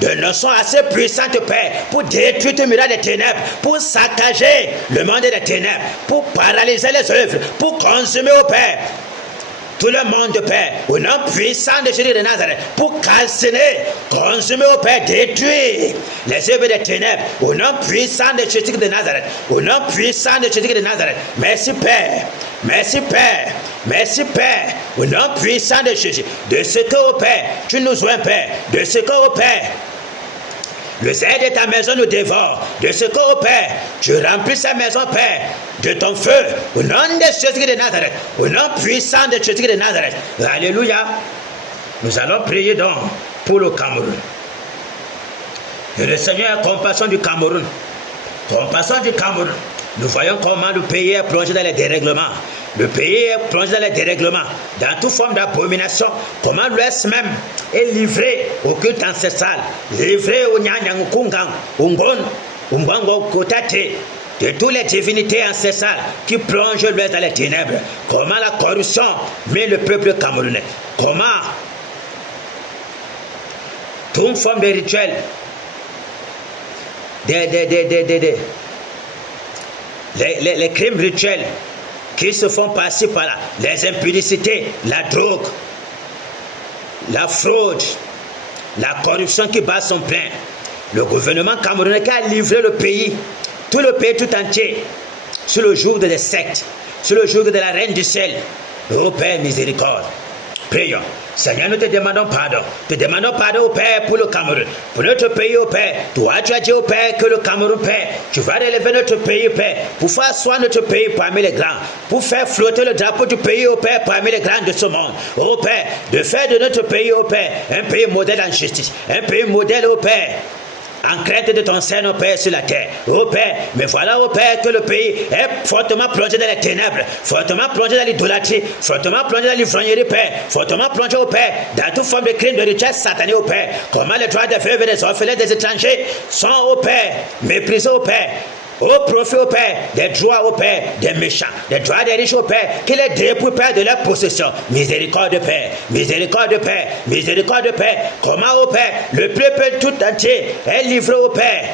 de leçons assez puissantes, Père, pour détruire tout muraille des ténèbres, pour saccager le monde des ténèbres, pour paralyser les œuvres, pour consumer, au Père, tout le monde, Père, au nom puissant de Jésus de Nazareth, pour calciner, consumer, au Père, détruire les œuvres des ténèbres, au nom puissant de Jésus de Nazareth, au nom puissant de Jésus de Nazareth. Merci, Père, merci, Père, merci, Père, au nom puissant de Jésus, de ce que, au Père, tu nous oins, Père, de ce que, au Père, le zèle de ta maison nous dévore, de ce que, oh Père, tu remplis sa maison, Père, de ton feu, au nom de Jésus de Nazareth, au nom puissant de Jésus de Nazareth. Alléluia. Nous allons prier donc pour le Cameroun. Que le Seigneur ait compassion du Cameroun. Compassion du Cameroun. Nous voyons comment le pays est plongé dans les dérèglements. Le pays est plongé dans les dérèglements, dans toute forme d'abomination. Comment l'Ouest même est livré au culte ancestral, livré au Nyanyang Kungang, Ungon, Umbango Kotate, de toutes les divinités ancestrales qui plongent l'Ouest dans les ténèbres. Comment la corruption met le peuple camerounais. Comment toute forme de rituel, les crimes rituels qui se font passer par là, les impudicités, la drogue, la fraude, la corruption qui bat son plein. Le gouvernement camerounais qui a livré le pays, tout le pays tout entier, sur le joug des sectes, sur le joug de la reine du ciel. Ô Père miséricorde, prions. Seigneur, nous te demandons pardon. Te demandons pardon, au Père, pour le Cameroun. Pour notre pays, au Père. Toi, tu as dit, au Père, que le Cameroun, Père, tu vas relever notre pays, Père, pour faire asseoir notre pays parmi les grands. Pour faire flotter le drapeau du pays, au Père, parmi les grands de ce monde. Au Père, de faire de notre pays, au Père, un pays modèle en justice. Un pays modèle, au Père, en crainte de ton Seigneur, au Père, sur la terre. Ô Père, mais voilà, ô Père, que le pays est fortement plongé dans les ténèbres, fortement plongé dans l'idolâtrie, fortement plongé dans l'ivrognerie, Père, fortement plongé, au Père, dans toute forme de crime, de richesse satanée, au Père. Comment les droits des veuves et des orphelins, des étrangers sont, au Père, méprisés, au Père. Au profit, au Père, des droits, au Père, des méchants, des droits des riches, au Père, qui les dépouillent, Père, de leur possession. Miséricorde, Père, miséricorde, Père, miséricorde, Père. Comment, au Père, le peuple tout entier est livré, au Père,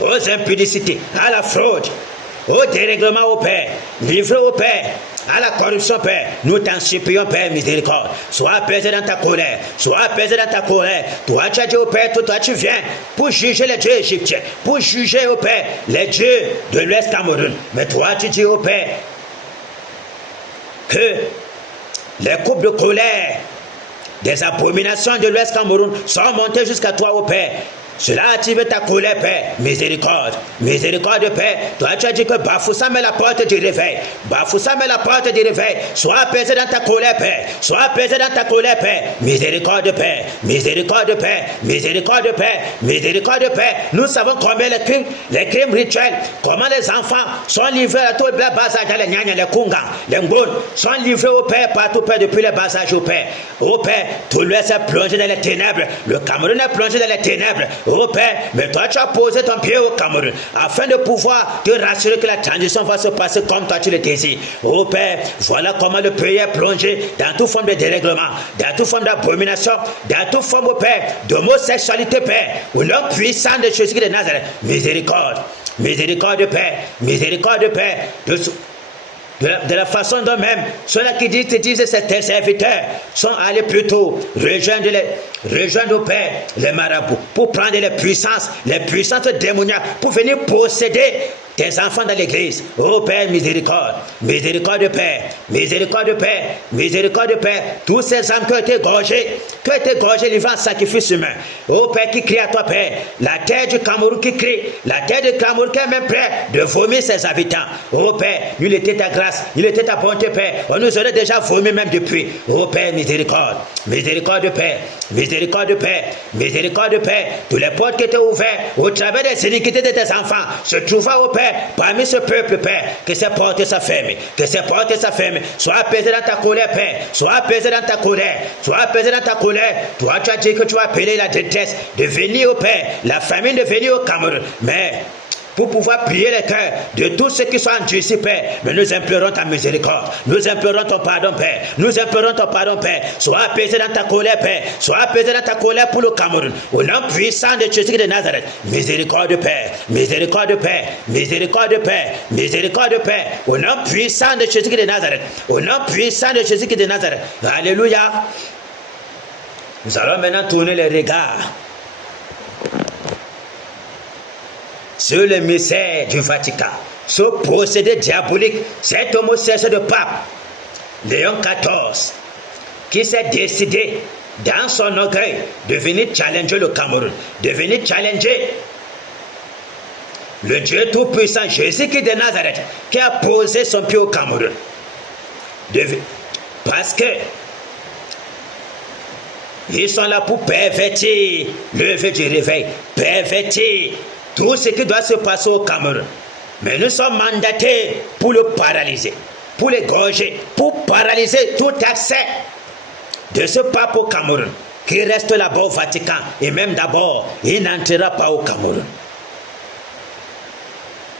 aux impudicités, à la fraude, au dérèglement, au Père, livré, au Père, à la corruption, Père. Nous t'en supplions, Père, miséricorde. Sois apaisé dans ta colère, sois apaisé dans ta colère. Toi, tu as dit, au Père, toi, tu viens pour juger les dieux égyptiens, pour juger, au Père, les dieux de l'Ouest Cameroun. Mais toi, tu dis, au Père, que les coupes de colère des abominations de l'Ouest Cameroun sont montées jusqu'à toi, au Père. Cela active ta colère, Père. Miséricorde, miséricorde, Père. Toi, tu as dit que Bafoussa met la porte du réveil. Bafoussa met la porte du réveil. Sois apaisé dans ta colère, Père. Sois apaisé dans ta colère, Père. Miséricorde, Père. Miséricorde, Père. Miséricorde, Père. Miséricorde, Père. Nous savons combien les crimes rituels, comment les enfants sont livrés à tout le bas âge, les Nyanya, les Kungang, les Ngon, sont livrés au Père partout, Père, depuis le bas âge, au Père. Au Père, tout l'Ouest est plongé dans les ténèbres. Le Cameroun est plongé dans les ténèbres. Oh Père, mais toi tu as posé ton pied au Cameroun afin de pouvoir te rassurer que la transition va se passer comme toi tu le désires. Oh Père, voilà comment le pays est plongé dans toute forme de dérèglement, dans toute forme d'abomination, dans toute forme, oh Père, d'homosexualité, Père. Au nom puissant de Jésus de Nazareth, miséricorde, miséricorde, Père, miséricorde, Père, de la façon dont même ceux-là qui disent ces serviteurs sont allés plutôt rejoindre au Père les marabouts pour prendre les puissances démoniaques pour venir posséder tes enfants dans l'église. Oh Père, miséricorde, miséricorde Père, miséricorde Père, miséricorde Père. Tous ces âmes qui ont été gorgées livrant sacrifice humain. Oh Père, qui crie à toi Père, la terre du Cameroun qui crie, la terre du Cameroun qui est même prêt de vomir ses habitants. Oh Père, il était ta grâce, il était ta bonté Père, on nous aurait déjà vomi même depuis. Oh Père, miséricorde, miséricorde Père, miséricorde Père, miséricorde Père. Tous les portes qui étaient ouvertes au travers des iniquités de tes enfants se trouvaient au Père parmi ce peuple, Père, que ces portes s'afferment, que ces portes s'afferment. Sois apaisé dans ta colère, Père, sois apaisé dans ta colère, sois apaisé dans ta colère. Toi, tu as dit que tu vas appeler la détresse de venir au Père, la famine de venir au Cameroun. Mais pour pouvoir prier les cœurs de tous ceux qui sont endurcis, Père. Mais nous implorons ta miséricorde, nous implorons ton pardon, Père, nous implorons ton pardon, Père. Sois apaisé dans ta colère, Père, sois apaisé dans ta colère pour le Cameroun. Au nom puissant de Jésus de Nazareth, miséricorde, Père, miséricorde, Père, miséricorde, Père, miséricorde, Père. Au nom puissant de Jésus de Nazareth, au nom puissant de Jésus de Nazareth. Alléluia. Nous allons maintenant tourner les regards sur le mystère du Vatican, ce procédé diabolique, cet homosexuel de pape, Léon XIV, qui s'est décidé, dans son orgueil, de venir challenger le Cameroun, de venir challenger le Dieu Tout-Puissant, Jésus-Christ de Nazareth, qui a posé son pied au Cameroun. Parce que ils sont là pour pervertir le vœu du réveil, pervertir tout ce qui doit se passer au Cameroun. Mais nous sommes mandatés pour le paralyser, pour l'égorger, pour paralyser tout accès de ce pape au Cameroun, qui reste là-bas au Vatican, et même d'abord, il n'entrera pas au Cameroun.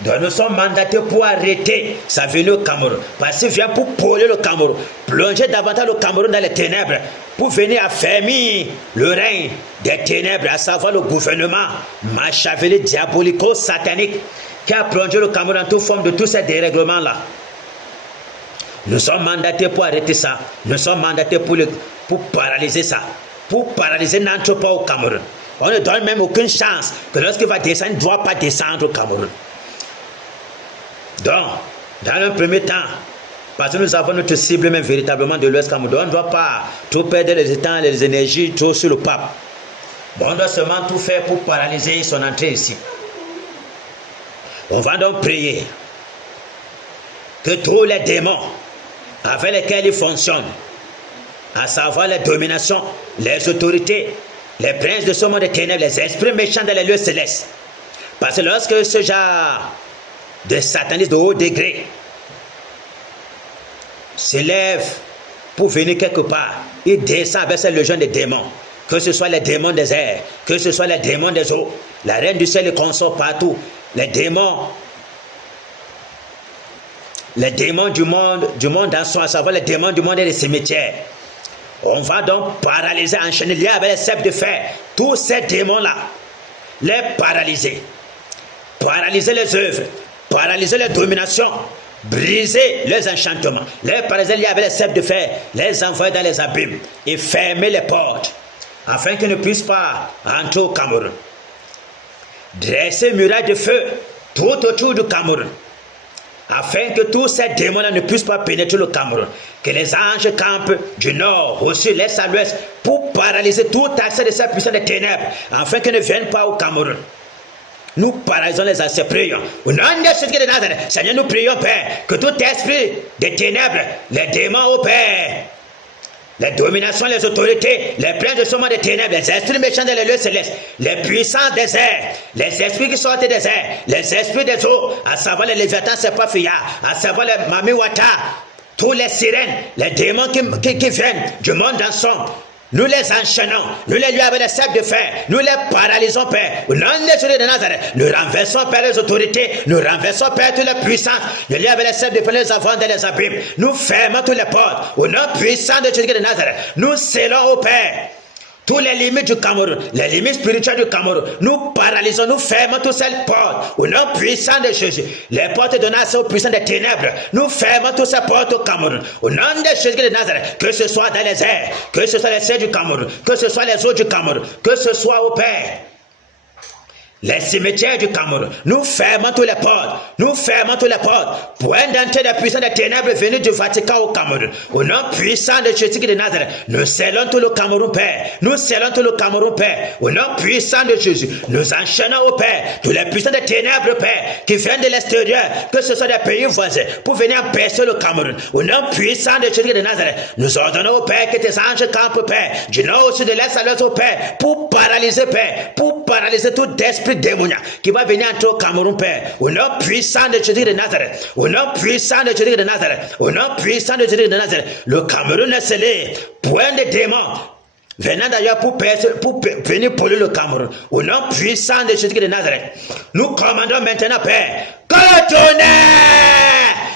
Donc nous sommes mandatés pour arrêter sa venue au Cameroun, parce qu'il vient pour polluer le Cameroun, plonger davantage le Cameroun dans les ténèbres, pour venir affermir le règne des ténèbres, à savoir le gouvernement machiavélique, diabolico-satanique, qui a plongé le Cameroun dans toute forme de tous ces dérèglements-là. Nous sommes mandatés pour arrêter ça, nous sommes mandatés pour paralyser ça, pour paralyser n'entre pas au Cameroun. On ne donne même aucune chance que lorsqu'il va descendre, il ne doit pas descendre au Cameroun. Donc, dans un premier temps, parce que nous avons notre cible même véritablement de l'Ouest Cameroun, on ne doit pas trop perdre les temps, les énergies trop sur le pape. Bon, on doit seulement tout faire pour paralyser son entrée ici. On va donc prier que tous les démons avec lesquels il fonctionne, à savoir les dominations, les autorités, les princes de ce monde des ténèbres, les esprits méchants dans les lieux célestes. Parce que lorsque ce genre de satanistes de haut degré s'élève pour venir quelque part, il descend avec cette légion de démons, que ce soit les démons des airs, que ce soit les démons des eaux, la reine du ciel les consort partout, les démons du monde en soi, à savoir les démons du monde et des cimetières. On va donc paralyser, enchaîner, lier avec les ceps de fer, tous ces démons-là, les paralyser les œuvres, paralyser les dominations, briser les enchantements, les paralyser liés avec les ceps de fer, les envoyer dans les abîmes et fermer les portes, afin qu'ils ne puissent pas entrer au Cameroun. Dresser une muraille de feu tout autour du Cameroun, afin que tous ces démons-là ne puissent pas pénétrer le Cameroun. Que les anges campent du nord au sud, l'est à l'ouest, pour paralyser tout accès de cette puissance des ténèbres, afin qu'ils ne viennent pas au Cameroun. Nous paralysons les accès, prions. Au nom de Jésus de Nazareth, Seigneur, nous prions, Père, que tout esprit des ténèbres, les démons, au Père, les dominations, les autorités, les princes de ce monde des ténèbres, les esprits méchants dans les lieux célestes, les puissances des airs, les esprits qui sortent des airs, les esprits des eaux, à savoir les léviathans, c'est pas à savoir les mamiwata, tous les sirènes, les démons qui viennent du monde en son, nous les enchaînons, nous les lions avec les sacs de fer, nous les paralysons, Père. Au nom de Jésus de Nazareth, nous renversons, Père, les autorités, nous renversons, Père, toutes les puissances, nous lions avec les sacs de fer, les avants dans les abîmes, nous fermons toutes les portes. Au nom puissant de Jésus de Nazareth, nous scellons, au Père, tous les limites du Cameroun, les limites spirituelles du Cameroun, nous paralysons, nous fermons toutes ces portes au nom puissant de Jésus. Les portes données aux puissants des ténèbres, nous fermons toutes ces portes au Cameroun. Au nom de Jésus de Nazareth, que ce soit dans les airs, que ce soit les cieux du Cameroun, que ce soit les eaux du Cameroun, que ce soit au Père, les cimetières du Cameroun, nous fermons toutes les portes, nous fermons toutes les portes, point d'entrée des puissants des ténèbres venus du Vatican au Cameroun. Au nom puissant de Jésus de Nazareth, nous scellons tout le Cameroun, Père, nous scellons tout le Cameroun, Père. Au nom puissant de Jésus, nous enchaînons au Père, tous les puissants des ténèbres, Père, qui viennent de l'extérieur, que ce soit des pays voisins, pour venir empêcher le Cameroun. Au nom puissant de Jésus de Nazareth, nous ordonnons au Père que tes anges campent, Père, du nord au sud, de l'est à l'ouest, au Père, pour paralyser, Père, pour paralyser tout esprit démoniaque qui va venir entrer au Cameroun, Père. Au nom puissant de Jésus de Nazareth, au nom puissant de Jésus de Nazareth, au nom puissant de Jésus de Nazareth, le Cameroun est scellé, point de démons venant d'ailleurs pour venir polluer le Cameroun. Au nom puissant de Jésus de Nazareth, nous commandons maintenant, Père, que le tonnerre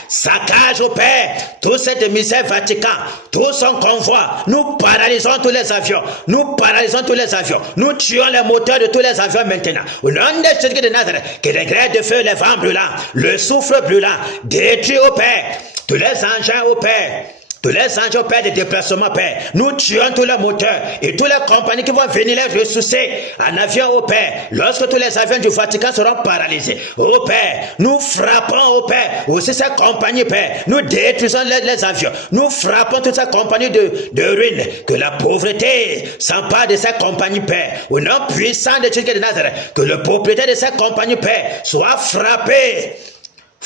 saccage au Père tout cet émissaire Vatican, tout son convoi. Nous paralysons tous les avions, nous paralysons tous les avions, nous tuons les moteurs de tous les avions maintenant. Au nom de Jésus de Nazareth, que les grêles de feu, les vents brûlants, le souffle brûlant détruit au Père tous les engins au Père. Tous les anges au Père de déplacement, Père, nous tuons tous les moteurs et toutes les compagnies qui vont venir les ressourcer en avion au Père. Lorsque tous les avions du Vatican seront paralysés, au Père, nous frappons au Père aussi ces compagnies, Père. Nous détruisons les avions, nous frappons toutes ces compagnies de ruines. Que la pauvreté s'empare de ces compagnies, Père. Au nom puissant de Jésus de Nazareth, que le propriétaire de ces compagnies, Père, soit frappé.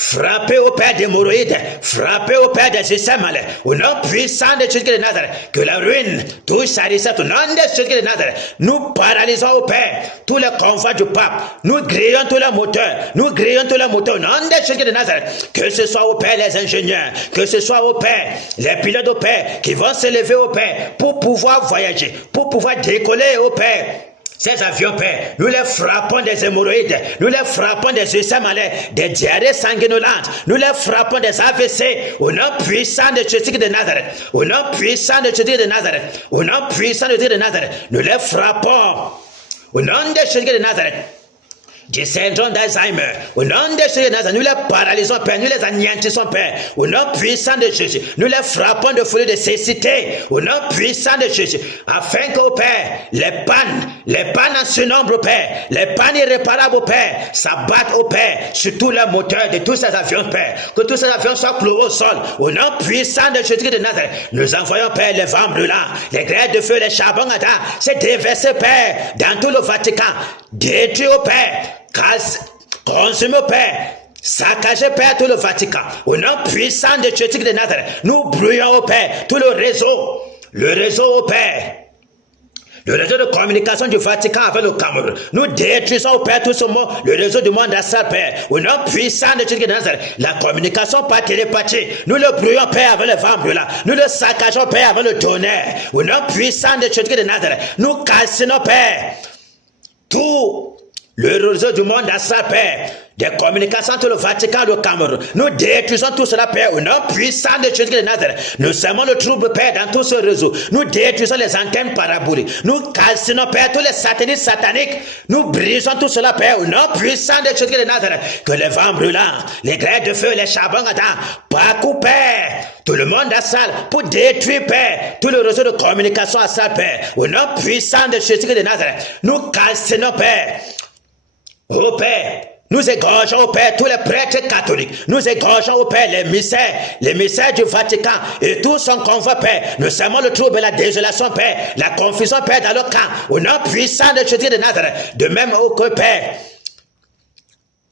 Frappez au Père d'hémorroïdes, frappez au Père des systèmes malais, au nom puissant de Jésus de Nazareth, que la ruine touche sa recette, au nom de Jésus de Nazareth. Nous paralysons au Père tous les convois du pape, nous grillons tous les moteurs, nous grillons tous les moteurs, au nom de Jésus de Nazareth. Que ce soit au Père les ingénieurs, que ce soit au Père les pilotes au Père qui vont se lever au Père pour pouvoir voyager, pour pouvoir décoller au Père. Ces avions, Père, nous les frappons des hémorroïdes, nous les frappons des ulcères malais, des diarrhées sanguinolentes, nous les frappons des AVC, au nom puissant de Jésus de Nazareth, au nom puissant de Jésus de Nazareth, au nom puissant de Jésus de Nazareth, nous les frappons, au nom de Jésus de Nazareth. Du syndrome d'Alzheimer, au nom de Jésus de Nazareth, nous les paralysons, Père, nous les anéantissons, Père, au nom puissant de Jésus, nous les frappons de folie de cécité, au nom puissant de Jésus, afin qu'au Père, les pannes en ce nombre, Père, les pannes irréparables, Père, s'abattent au Père, sur tous les moteurs de tous ces avions, Père, que tous ces avions soient cloués au sol, au nom puissant de Jésus de Nazareth, nous envoyons, Père, les vents brûlants, les grêles de feu, les charbons ardents, c'est déversé, Père, dans tout le Vatican, détruit au Père, consumé au Père, saccagé, Père, tout le Vatican, au nom puissant de Jésus de Nazareth, nous brûlons au Père, tout le réseau au Père, le réseau de communication du Vatican avec le Cameroun. Nous détruisons au Père tout ce monde, le réseau du monde astral, Père. Au nom puissant de Jésus de Nazareth, la communication par télépathie, nous le brûlons, Père, avec le vent brûlant. Nous le saccageons, Père, avec le tonnerre. Au nom puissant de Jésus de Nazareth, nous calcinons, Père, tout le réseau du monde astral, Père, des communications entre le Vatican et le Cameroun. Nous détruisons tout cela, Père, au nom puissant de Jésus de Nazareth. Nous semons le trouble, Père, dans tout ce réseau. Nous détruisons les antennes paraboliques. Nous calcinons, Père, tous les satanistes sataniques. Nous brisons tout cela, Père, au nom puissant de Jésus de Nazareth. Que les vents brûlants, les grêles de feu, les charbons ardents, parcourent, Père, tout le monde astral pour détruire, Père, tout le réseau de communication astral, Père. Au nom puissant de Jésus de Nazareth, nous calcinons, Père. Ô Père, nous égorgeons au Père tous les prêtres catholiques. Nous égorgeons au Père les mystères du Vatican et tout son convoi, Père. Nous semons le trouble et la désolation, Père, la confusion, Père, dans le camp. Au nom puissant de Jésus de Nazareth. De même au Père,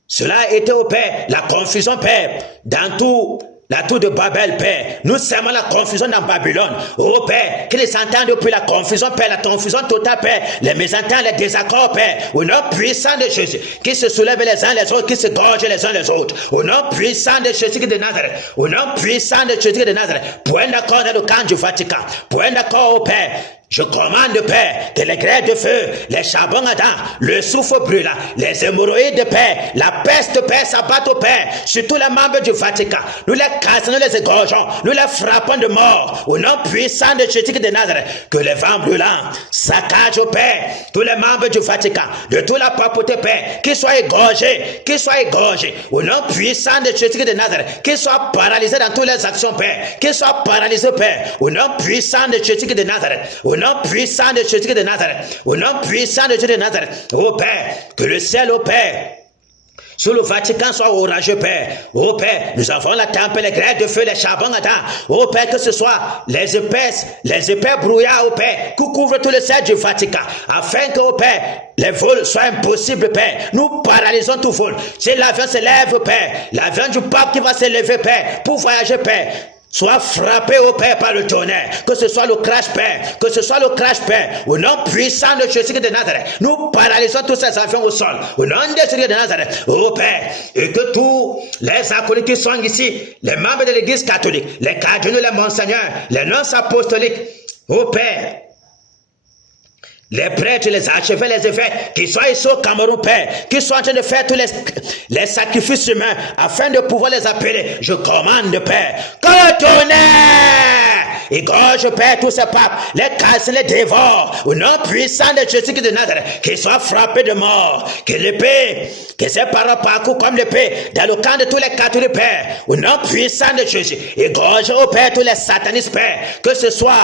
cela a été au Père, la confusion, Père, dans tout la tour de Babel, Père. Nous semons la confusion dans Babylone. Oh Père, qu'ils s'entendent depuis la confusion, Père, la confusion totale, Père, les mésententes, les désaccords, Père, au nom puissant de Jésus, qui se soulèvent les uns les autres, qui se gorgent les uns les autres, au nom puissant de Jésus de Nazareth, au nom puissant de Jésus de Nazareth, point d'accord dans le camp du Vatican, point d'accord, oh Père, Je commande, Père, que les grêles de feu, les charbons ardents, le souffle brûlant, les hémorroïdes, Père, la peste, Père, s'abattent, Père, sur tous les membres du Vatican. Nous les cassons, nous les égorgeons, nous les frappons de mort, au nom puissant de Jésus de Nazareth. Que les vents brûlants saccagent, au Père, tous les membres du Vatican, de toute la papauté, Père, qu'ils soient égorgés, au nom puissant de Jésus de Nazareth, qu'ils soient paralysés dans toutes les actions, Père, qu'ils soient paralysés, Père, au nom puissant de Jésus de Nazareth. Au nom puissant de Jésus de Nazareth, au nom puissant de Jésus de Nazareth, ô Père, que le ciel, ô Père, sur le Vatican soit orageux, Père. Ô Père, nous avons la tempête, les grêles de feu, les charbons ardents. Ô Père, que ce soit les épais brouillards, ô Père, qui couvrent tout le ciel du Vatican, afin que, ô Père, les vols soient impossibles, Père. Nous paralysons tout vol. Si l'avion se lève, Père, l'avion du pape qui va se lever, Père, pour voyager, Père, soit frappé, au Père, par le tonnerre, que ce soit le crash, Père, au nom puissant de Jésus de Nazareth. Nous paralysons tous ces avions au sol, au nom de Jésus de Nazareth, au Père, et que tous les acolytes qui sont ici, les membres de l'Église catholique, les cardinaux, les monseigneurs, les nonces apostoliques, au Père, les prêtres, les archevêques, les évêques, qui soient ici au Cameroun, Père, qui sont en train de faire tous les sacrifices humains afin de pouvoir les appeler. Je commande, Père, que le tonnerre égorge, Père, tous ces papes, les casse, les dévore, au nom puissant de Jésus de Nazareth, qu'ils soient frappés de mort, que l'épée, que ces paroles parcourent comme l'épée dans le camp de tous les catholiques, Père, au nom puissant de Jésus, égorge, au Père, tous les satanistes, Père, que ce soit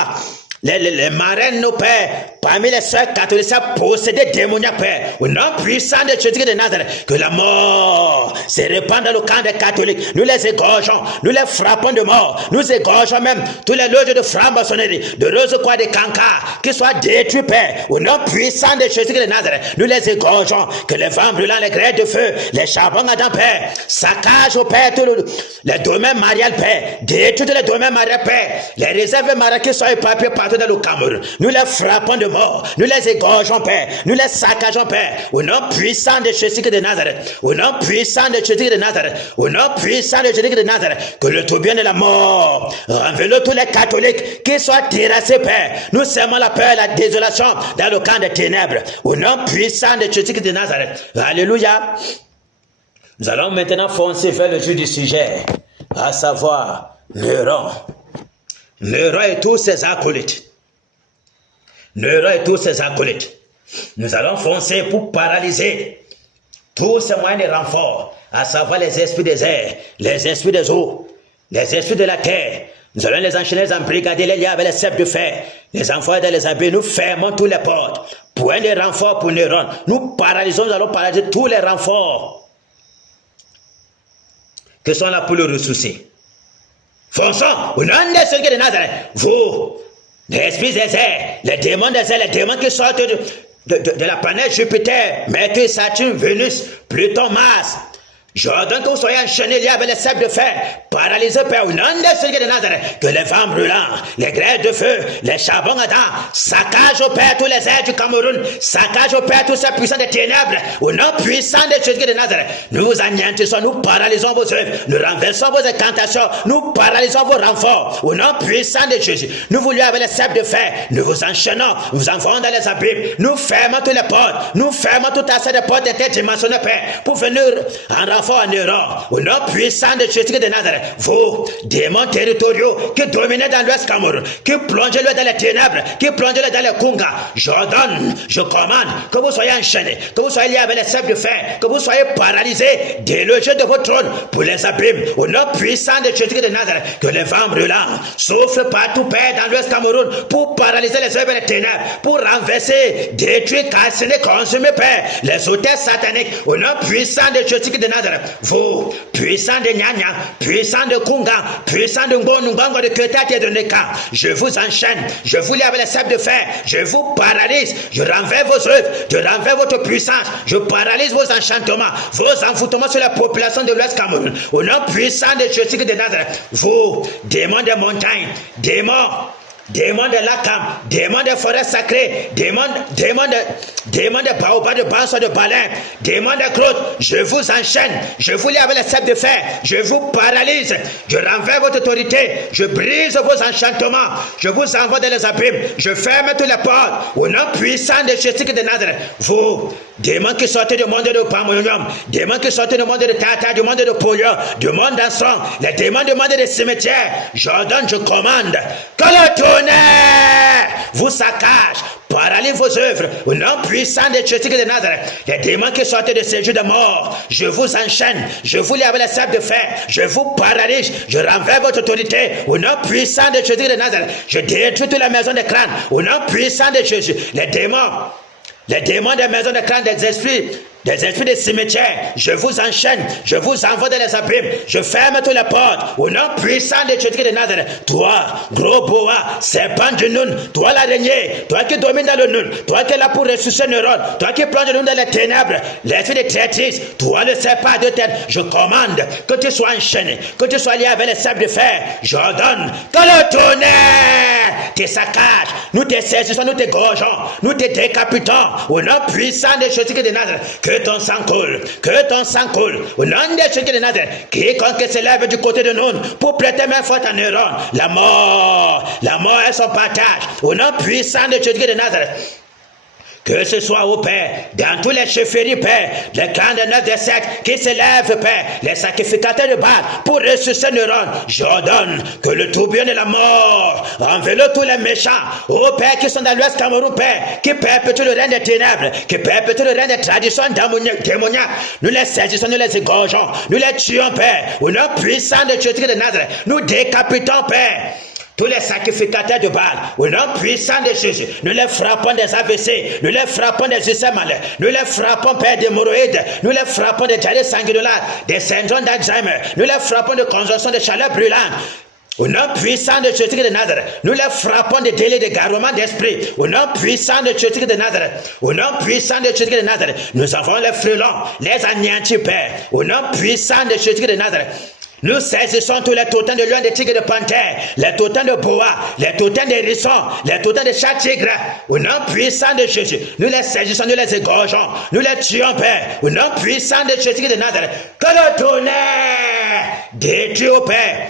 les marraines, nos pères, parmi les sœurs catholiques, possédés démoniaques, Père, au nom puissant de Jésus de Nazareth, que la mort se répande dans le camp des catholiques. Nous les égorgeons, nous les frappons de mort, nous égorgeons même tous les loges de franc-maçonnerie, de Rose-Croix, de Cancard, qui soient détruits, Père, au nom puissant de Jésus de Nazareth. Nous les égorgeons, que les vents brûlants, les grêles de feu, les charbons ardents, Père, saccagent, au Père, tous les domaines mariales, Père, détruisent tous les domaines mariales, Père, les réserves mariales qui sont éparpillées partout dans le Cameroun. Nous les frappons de mort, nous les égorgeons, Père, nous les saccageons, Père, au nom puissant de Jésus de Nazareth, au nom puissant de Jésus de Nazareth, au nom puissant de Jésus de Nazareth, que le tourbillon de la mort renvelope tous les catholiques qui soient terrassés, Père. Nous sèmons la peur, la désolation dans le camp des ténèbres, au nom puissant de Jésus de Nazareth. Alléluia. Nous allons maintenant foncer vers le jeu du sujet, à savoir Néron. Néron et tous ses acolytes. Néron et tous ses acolytes. Nous allons foncer pour paralyser tous ces moyens de renfort, à savoir les esprits des airs, les esprits des eaux, les esprits de la terre. Nous allons les enchaîner, les embrigader, les lier avec les ceps de fer, les envoyer dans les abbayes. Nous fermons tous les portes. Point de renfort pour Néron. Nous paralysons, nous allons paralyser tous les renforts qui sont là pour le ressourcer. Fonçons au nom de Jésus de Nazareth. Vous, les esprits des airs, les démons des airs, les démons qui sortent de la planète Jupiter, Mercure, Saturne, Vénus, Pluton, Mars. J'ordonne que vous soyez enchaînés, liés avec les ceps de fer, paralysés, Père, au nom de Jésus de Nazareth, que les vents brûlants, les grêles de feu, les charbons ardents, saccagent, au Père, tous les airs du Cameroun, saccagent, au Père, tous ces puissants des ténèbres, au nom puissant de Jésus de Nazareth. Nous vous anéantissons, nous paralysons vos œuvres, nous renversons vos incantations, nous paralysons vos renforts, au nom puissant de Jésus. Nous vous lions avec les ceps de fer, nous vous enchaînons, nous vous envoyons dans les abîmes, nous fermons toutes les portes, nous fermons tout à ces portes interdimensionnelles, Père, pour venir en renfort à Néron, au nom puissant de Jésus de Nazareth. Vous, démons territoriaux qui dominaient dans l'Ouest Cameroun, qui plongeaient dans les ténèbres, qui plongeaient dans les Kunga, j'ordonne, je commande que vous soyez enchaînés, que vous soyez liés avec les ceps de fer, que vous soyez paralysés, délogés de votre trône pour les abîmes, au nom puissant de Jésus de Nazareth. Que les vents brûlants soufflent partout, Père, dans l'Ouest Cameroun, pour paralyser les œuvres des ténèbres, pour renverser, détruire, calciner, consumer, Père, les hôtels sataniques, au nom puissant de Jésus de Nazareth. Vous, puissant de Nyanya, puissant de Kunga, puissant de Ngongo, de Ketat et de Neka, je vous enchaîne, je vous lie avec les sables de fer, je vous paralyse, je renverse vos œuvres, je renverse votre puissance, je paralyse vos enchantements, vos envoûtements sur la population de l'Ouest Cameroun, au nom puissant de Jésus de Nazareth. Vous, démons des montagnes, démons démons de Lakam, démons de forêt sacrée, démons de baobab, de banso, de baleine, démons de croûte, je vous enchaîne, je vous lie avec les ceps de fer, je vous paralyse, je renverse votre autorité, je brise vos enchantements, je vous envoie dans les abîmes, je ferme toutes les portes, au nom puissant de Jésus de Nazareth. Vous, démons qui sortez du monde de Pamonium, démons qui sortez du monde de Tata, du monde de Polio, du monde d'Anson, les démons du monde des cimetières, j'ordonne, je commande, que le tonnerre vous saccage, paralyse vos œuvres, au nom puissant de Jésus de Nazareth. Les démons qui sortent de ces jours de mort, je vous enchaîne, je vous lie avec les sables de fer, je vous paralyse, je renverse votre autorité, au nom puissant de Jésus de Nazareth. Je détruis toute la maison de crâne, au nom puissant de Jésus. Les démons des maisons de crâne, des esprits des cimetières, je vous enchaîne, je vous envoie dans les abîmes, je ferme toutes les portes, au nom puissant de Jésus de Nazareth. Toi, gros boa, serpent du Nun, toi l'araignée, toi qui domine dans le Nun, toi qui es là pour ressusciter Neuron, toi qui plonge le Nun dans les ténèbres, l'esprit de traîtrise, toi le serpent de tête, je commande que tu sois enchaîné, que tu sois lié avec les sables de fer, j'ordonne que le tonnerre te saccage, nous te saisissons, nous te gorgeons, nous te décapitons, au nom puissant de Jésus de Nazareth. Que ton sang coule, que ton sang coule, au nom de Jésus de Nazareth. Quiconque se lève du côté de nous pour prêter main forte à Neuron, la mort est son partage, au nom puissant de Jésus de Nazareth. Que ce soit au Père, dans tous les chefferies, Père, les clans de 9 des 7 qui se lèvent, Père, les sacrificateurs de Baal pour ressusciter Neuron, j'ordonne que le tourbillon de la mort enveloppe tous les méchants, ô Père, qui sont dans l'Ouest Cameroun, Père, qui perpétuent le règne des ténèbres, qui perpétuent le règne des traditions démoniaques. Nous les saisissons, nous les égorgeons, nous les tuons, Père, au nom puissant de Jésus de Nazareth. Nous décapitons, Père, tous les sacrificateurs de Baal, au nom puissant de Jésus, nous les frappons des AVC, nous les frappons des ulcères, nous les frappons, Père, des hémorroïdes, nous les frappons des diarrhées sanguinolentes, des syndromes d'Alzheimer, nous les frappons de conjonction de chaleur brûlante. Au nom puissant de Jésus de Nazareth, nous les frappons des délais de garement d'esprit. Au nom puissant de Jésus de Nazareth, au nom puissant de Jésus de Nazareth, nous avons les frelons, les anéantis, Père. Au nom puissant de Jésus de Nazareth, nous saisissons tous les totems de lions, de tigres, de panthères, les totems de boa, les totems de hérissons, les totems de chats tigres. Au nom puissant de Jésus, nous les saisissons, nous les égorgeons, nous les tuons, Père. Au nom puissant de Jésus de Nazareth, que le tonnerre détruit, au Père,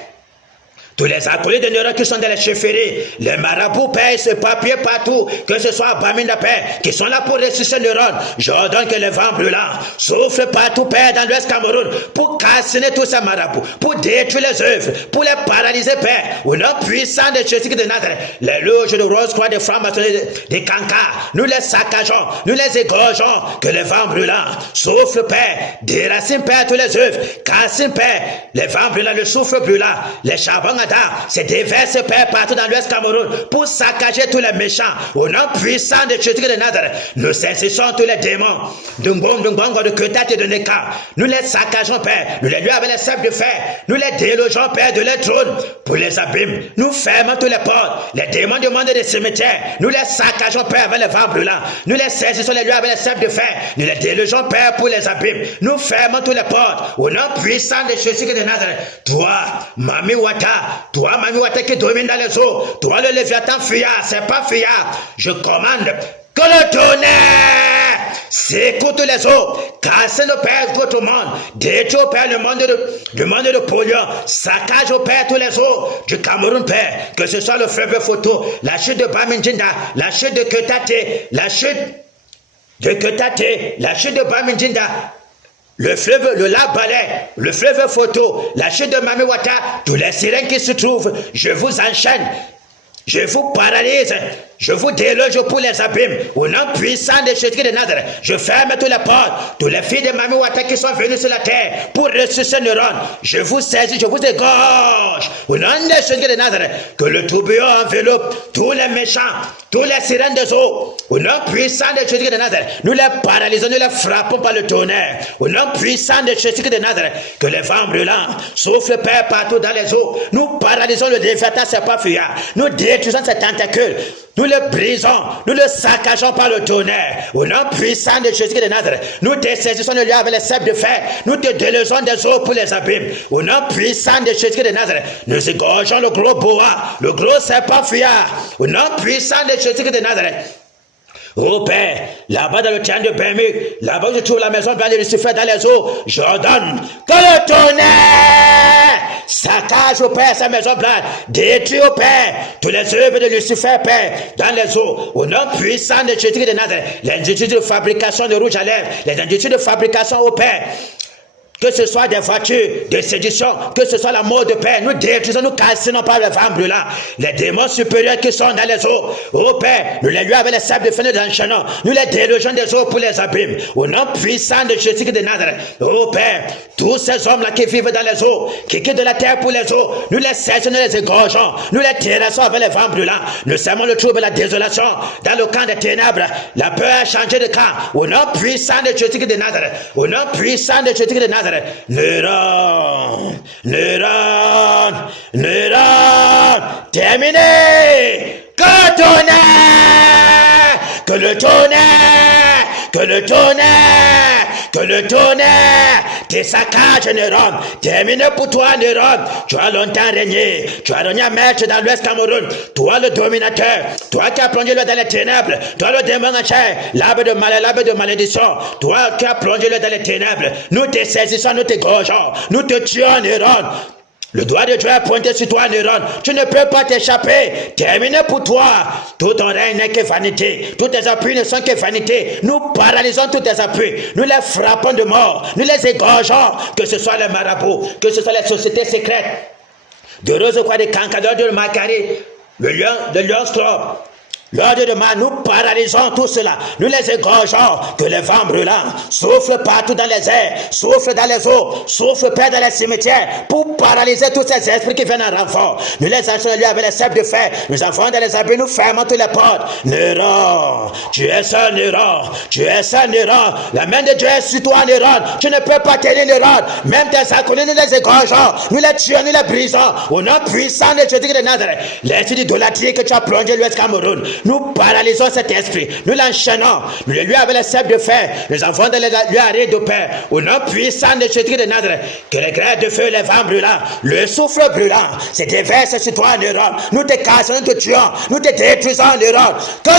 tous les acolytes de Neuron qui sont dans les chefferies, les marabouts, Père, ce papier partout, que ce soit à Bamenda, Père, qui sont là pour ressusciter Neuron. J'ordonne que le vent brûlant souffle partout, Père, dans l'Ouest Cameroun, pour casser tous ces marabouts, pour détruire les œuvres, pour les paralyser, Père, au nom puissant de Jésus de Nazareth. Les loges de Rose-Croix, de francs-maçonnerie, des cancars, nous les saccageons, nous les égorgeons, que le vent brûlant souffle, Père, déracine, Père, tous les œuvres, casse, Père, les vents brûlants, le souffle brûlant, les charbons c'est déverse, Père, partout dans l'Ouest Cameroun pour saccager tous les méchants. Au nom puissant de Jésus de Nazareth, nous saisissons tous les démons de Ketat et de Neka. Nous les saccageons, Père. Nous les lions avec les sables de fer. Nous les délogeons, Père, de leur trône pour les abîmes. Nous fermons tous les portes. Les démons du monde des cimetières. Nous les saccageons, Père, avec le vent brûlant. Nous les saisissons, les lions avec les sables de fer. Nous les délogeons, Père, pour les abîmes. Nous fermons tous les portes. Au nom puissant de Jésus de Nazareth. Toi, Mami Wata qui domine dans les eaux, toi le Léviathan fuyard, c'est pas fuyard, je commande que le tonnerre s'écoute les eaux, cassez le Père votre monde, détruis au Père le monde de pollution, saccage au Père tous les eaux du Cameroun, Père, que ce soit le fleuve Photo, la chute de Bamindjinda, la chute de Ketate, la chute de Bamindjinda, le fleuve, le lac Balai, le fleuve Photo, la chute de Mamiwata, tous les sirènes qui se trouvent, je vous enchaîne, je vous paralyse, je vous déloge pour les abîmes, au nom puissant de Jésus de Nazareth. Je ferme toutes les portes, tous les filles de Mamiwata qui sont venus sur la terre pour ressusciter Neuron. Je vous saisis, je vous égorge, au nom de Jésus de Nazareth. Que le tourbillon enveloppe tous les méchants, tous les sirènes des eaux, au nom puissant de Jésus de Nazareth. Nous les paralysons, nous les frappons par le tonnerre, au nom puissant de Jésus de Nazareth. Que les vents brûlants soufflent, Père, partout dans les eaux. Nous paralysons le Léviathan, c'est pas fuyard. Nous détruisons ses tentacules. Nous le brisons, nous le saccageons par le tonnerre. Au nom puissant de Jésus de Nazareth, nous te saisissons de lui avec les sceptres de fer, nous te délaissons des eaux pour les abîmes. Au nom puissant de Jésus de Nazareth, nous égorgeons le gros boa, le gros serpent fuyard. Au nom puissant de Jésus de Nazareth. Oh Père, là-bas dans le terrain de Bermude, là-bas où je trouve la maison blanche de Lucifer dans les eaux, j'ordonne que le tonnerre saccage au Père sa maison blanche, détruit au Père tous les œuvres de Lucifer, Père, dans les eaux, au nom puissant de Jésus de Nazareth, les industries de fabrication de rouge à lèvres, les industries de fabrication au Père, que ce soit des voitures de séduction, que ce soit la mort de Père, nous détruisons, nous calcinons par le vent brûlant. Les démons supérieurs qui sont dans les eaux, ô Père, nous les lui avec les sables de feu nous enchaînons, nous les délogeons des eaux pour les abîmes. Au nom puissant de Jésus de Nazareth, ô Père, tous ces hommes-là qui vivent dans les eaux, qui quittent de la terre pour les eaux, nous les saisissons, nous les égorgeons, nous les terrassons avec les vents brûlants. Nous sèmons le trouble et la désolation dans le camp des ténèbres. La peur a changé de camp. Au nom puissant de Jésus de Nazareth, au nom puissant de Jésus de Nazareth, Neuron, terminé. Que le tonnerre, que le tonnerre, que le tonnerre, que le tonnerre te saccage, Neuron. Terminé pour toi, Neuron. Tu as longtemps régné, tu as régné à maître dans l'Ouest Cameroun. Toi le dominateur, toi qui as plongé dans les ténèbres, toi le démon en chair, l'arbre de malédiction, toi qui as plongé dans les ténèbres. Nous te saisissons, nous te gorgeons, nous te tuons, Neuron. Le doigt de Dieu est pointé sur toi, Neuron. Tu ne peux pas t'échapper. Terminé pour toi. Tout ton règne n'est que vanité. Tous tes appuis ne sont que vanité. Nous paralysons tous tes appuis. Nous les frappons de mort. Nous les égorgeons. Que ce soit les marabouts, que ce soit les sociétés secrètes. De Rose quoi de Cancador, de Macari, le lion Strop. L'ordre de main, nous paralysons tout cela, nous les égorgeons, que les vents brûlants soufflent partout dans les airs, soufflent dans les eaux, soufflent Père dans les cimetières, pour paralyser tous ces esprits qui viennent en renfort. Nous les enchaînons lui avec les sceptres de fer, nous envoyons dans les abris, nous fermons toutes les portes. Neuron, tu es seul, Neuron, tu es seul, Neuron, la main de Dieu est sur toi, Neuron, tu ne peux pas tenir, Neuron, même tes acolytes, nous les égorgeons, nous les tuons, nous les brisons, au nom puissant de Jésus de Nazareth, l'esprit d'idolâtrie que tu as plongé l'Ouest Cameroun. Nous paralysons cet esprit, nous l'enchaînons, nous le lui avec les sceptres de fer, nous envoyons dans les lui arrêts de paix, au nom puissant de Jésus de Nazareth, que les grêles de feu, les vents brûlants, le souffle brûlant, se déverse sur toi, Neuron, nous te cassons, nous te tuons, nous te détruisons, Neuron, que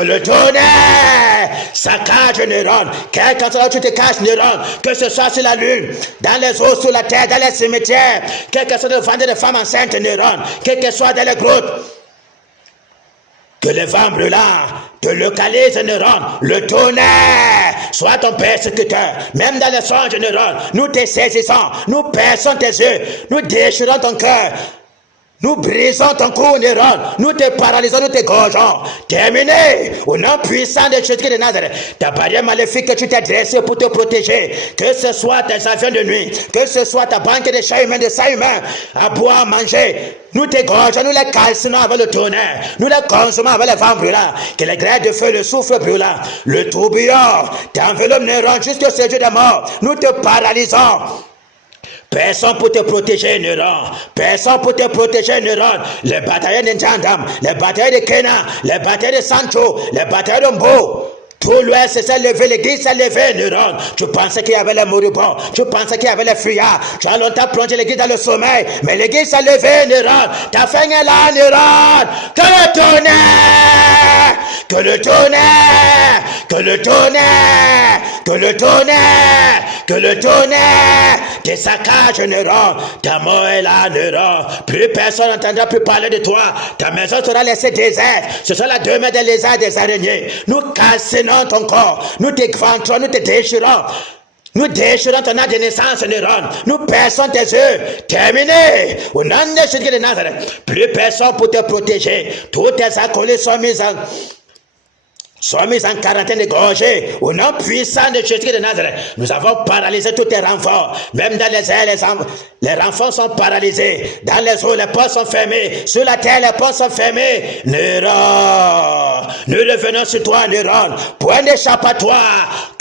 le tonnerre saccage, Neuron, quelque chose tu te caches, Neuron, que ce soit sur la lune, dans les eaux, sur la terre, dans les cimetières, quelque chose de vendre de femmes enceintes, Neuron, quel que soit dans les grottes, que les vents brûlants te localisent, Neuron, le tonnerre soit ton persécuteur, même dans les songes, Neuron, nous te saisissons, nous perçons tes yeux, nous déchirons ton cœur, nous brisons ton cou, Neuron, nous te paralysons, nous te gorgeons. Terminé, au nom puissant de Jésus de Nazareth, ta barrière maléfique que tu t'es dressée pour te protéger, que ce soit tes avions de nuit, que ce soit ta banque de chats humains, de sang humain, à boire, à manger, nous te gorgeons, nous les calcinons avec le tonnerre, nous les consommons avec les vents brûlants, que les grêles de feu, le souffle brûlant, le tourbillon, t'enveloppe, Neuron, jusqu'au séjour de mort, nous te paralysons. Personne pour te protéger, Neuron. Personne pour te protéger, Neuron. Les bataillons de Njandam, les bataillons de Kena, les bataillons de Sancho, les bataillons de Mbo. Tout l'Ouest s'est levé, l'église s'est levée, Neuron. Tu pensais qu'il y avait les moribonds, tu pensais qu'il y avait les fuyards. Tu as longtemps plongé l'église dans le sommeil, mais l'église s'est levée, Neuron. Ta fin est là, Neuron. Que le tonnerre, que le tonnerre, que le tonnerre, que le tonnerre, que le tonnerre te saccage, Neuron. Ta mort est là, Neuron. Plus personne n'entendra plus parler de toi. Ta maison sera laissée déserte. Ce sera la demeure des lézards, des araignées. Nous cassons ton corps, nous te ventrons, nous te déchirons. Nous déchirons ton âge de naissance, Neuron. Nous perçons tes yeux. Terminé. Au nom de Jésus de Nazareth. Plus personne pour te protéger. Tous tes acolytes sont mis en quarantaine égorgés. Au nom puissant de Jésus de Nazareth, nous avons paralysé tous tes renforts. Même dans les airs, les renforts sont paralysés. Dans les eaux, les portes sont fermées. Sur la terre, les portes sont fermées. Neuron, nous revenons sur toi, Neuron. Point d'échappatoire.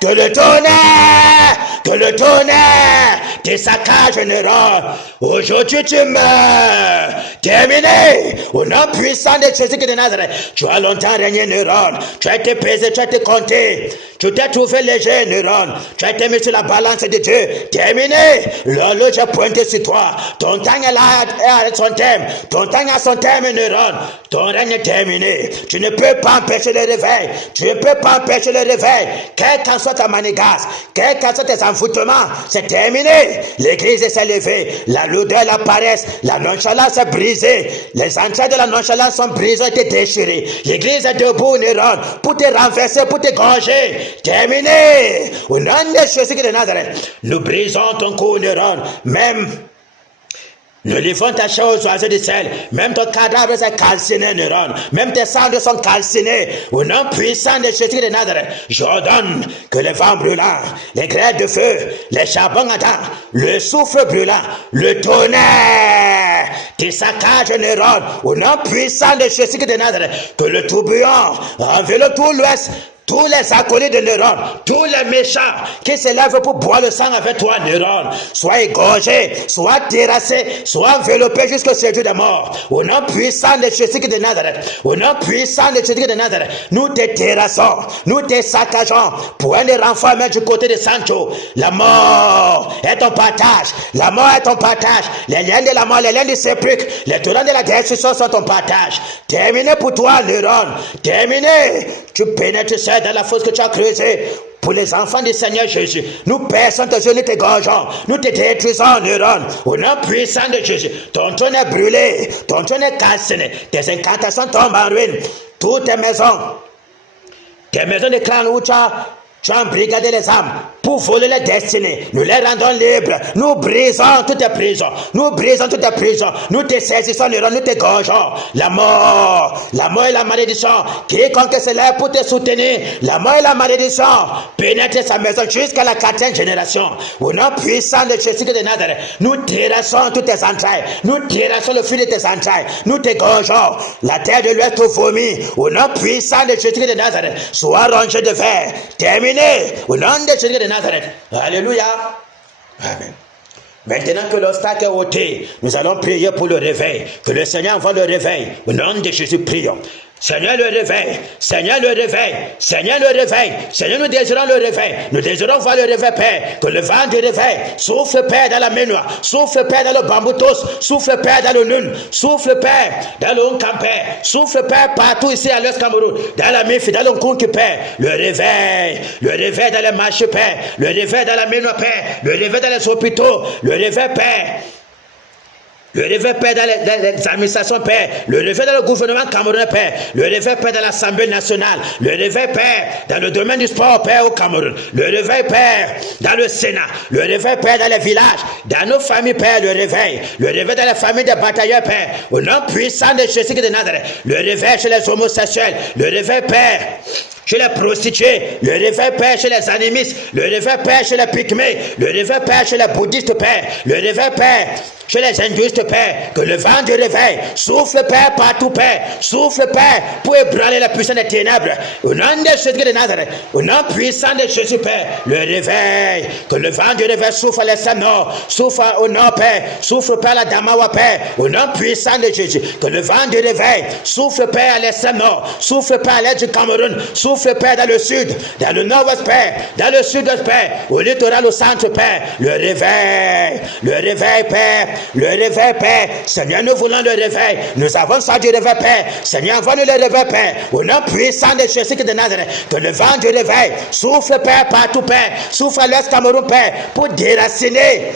Que le tonnerre que le tonnerre te saccage un erreur. Aujourd'hui tu meurs. Terminé. Au nom puissant de Jésus de Nazareth. Tu as longtemps régné, neurone. Tu as été pesé, tu as été compté. Tu t'es trouvé léger, neurone. Tu as été mis sur la balance de Dieu. Terminé. L'horloge est pointée sur toi. Ton temps est là à son terme. Ton temps a son terme, neurone. Ton règne est terminé. Tu ne peux pas empêcher le réveil. Tu ne peux pas empêcher le réveil. Quel qu'en soit ta manigance, quel qu'en soit tes envoûtements, c'est terminé. L'église s'est levée. La lourdeur, la paresse, la nonchalance est brisée. Les entrailles de la nonchalance sont brisées et déchirées. L'église est debout, Néron, pour te renverser, pour te gorger. Terminé. Au nom de Jésus de Nazareth, nous brisons ton cou, Néron. Même nous livrons ta chair aux oiseaux du ciel. Même ton cadavre est calciné, Néron. Même tes cendres sont calcinées. Au nom puissant de Jésus de Nazareth, j'ordonne que le vent brûlant, les grêles de feu, les charbons ardents, le souffle brûlant, le tonnerre, tes saccages, Néron. Au nom puissant de Jésus de Nazareth, que le tourbillon enveloppe tout l'ouest. Tous les acolytes de Néron, tous les méchants qui se lèvent pour boire le sang avec toi, Néron, soient égorgés, soient terrassés, soient enveloppés jusqu'au séjour de mort. Au nom puissant de Jésus de Nazareth, au nom puissant de Jésus de Nazareth, nous te terrassons, nous te saccageons. Point de renfort même du côté de Sancho. La mort est ton partage, la mort est ton partage. Les liens de la mort, les liens du sépulcre, les torrents de la destruction sont ton partage. Terminé pour toi, Néron, terminé. Tu pénètres seul dans la fosse que tu as creusée. Pour les enfants du Seigneur Jésus, nous perçons tes yeux, nous te gorgeons, nous te détruisons, Néron. Au nom puissant de Jésus, ton trône est brûlé, ton trône est calciné, tes incantations tombent en ruine. Toutes tes maisons de clan où tu as embrigadé les âmes pour voler les destinées. Nous les rendons libres. Nous brisons toutes tes prisons. Nous brisons toutes tes prisons. Nous te saisissons, nous te gorgeons. La mort et la malédiction. Quiconque se lève pour te soutenir, la mort et la malédiction pénètrent sa maison jusqu'à la 4e génération. Au nom puissant de Jésus de Nazareth, nous terrassons toutes tes entrailles. Nous terrassons le fil de tes entrailles. Nous te gorgeons. La terre de l'ouest te vomit. Au nom puissant de Jésus de Nazareth, sois rongé de fer. Terminé. Au nom de Jésus de Nazareth. Alléluia. Amen. Maintenant que l'obstacle est ôté, nous allons prier pour le réveil. Que le Seigneur envoie le réveil. Au nom de Jésus, prions. Seigneur, le réveil. Seigneur, le réveil. Seigneur, le réveil. Seigneur, nous désirons le réveil. Nous désirons voir le réveil, Père. Que le vent du réveil souffle, Père, dans la main noire. Souffle, Père, dans le bamboutos. Souffle, Père, dans le Nune. Souffle, Père, dans le Hongkong, Père. Souffle, Père, partout ici à l'Est Cameroun. Dans la Mifi, dans le Hongkong, Père. Le réveil. Le réveil dans les marchés, Père. Le réveil dans la main noire, Père. Le réveil dans les hôpitaux. Le réveil, Père. Le réveil, Père, dans les administrations, Père. Le réveil dans le gouvernement camerounais, Père. Le réveil, Père, dans l'Assemblée nationale. Le réveil, Père, dans le domaine du sport, Père, au Cameroun. Le réveil, Père, dans le Sénat. Le réveil, Père, dans les villages. Dans nos familles, Père, le réveil. Le réveil dans les familles des batailleurs, Père. Au nom puissant de Jésus de Nazareth. Le réveil chez les homosexuels. Le réveil, Père, chez les prostituées, le réveil, Père, chez les animistes, le réveil, Père, chez les pygmées, le réveil, Père, chez les bouddhistes, Père, le réveil, Père, chez les hindouistes, Père, que le vent du réveil souffle, Père, partout, Père, souffle, Père, pour ébranler la puissance des ténèbres, au nom de Jésus de Nazareth, au nom puissant de Jésus, Père, le réveil, que le vent du réveil souffle à l'extrême nord, souffle au nord, Père, souffle, Père, à la Damawa, Père, au nom puissant de Jésus, que le vent du réveil souffle, Père, à l'extrême nord, souffle, Père, à l'est du Cameroun, souffle, Père, dans le sud, dans le nord-ouest, Père, dans le sud-ouest, Père, au littoral, au centre, Père, le réveil, Père, le réveil, Père, Seigneur, nous voulons le réveil, nous avons ça du réveil, Père, Seigneur, envoie-nous le réveil, Père, au nom puissant de Jésus de Nazareth, que le vent du réveil souffle, Père, partout, Père, souffle à l'Est Cameroun, Père, pour déraciner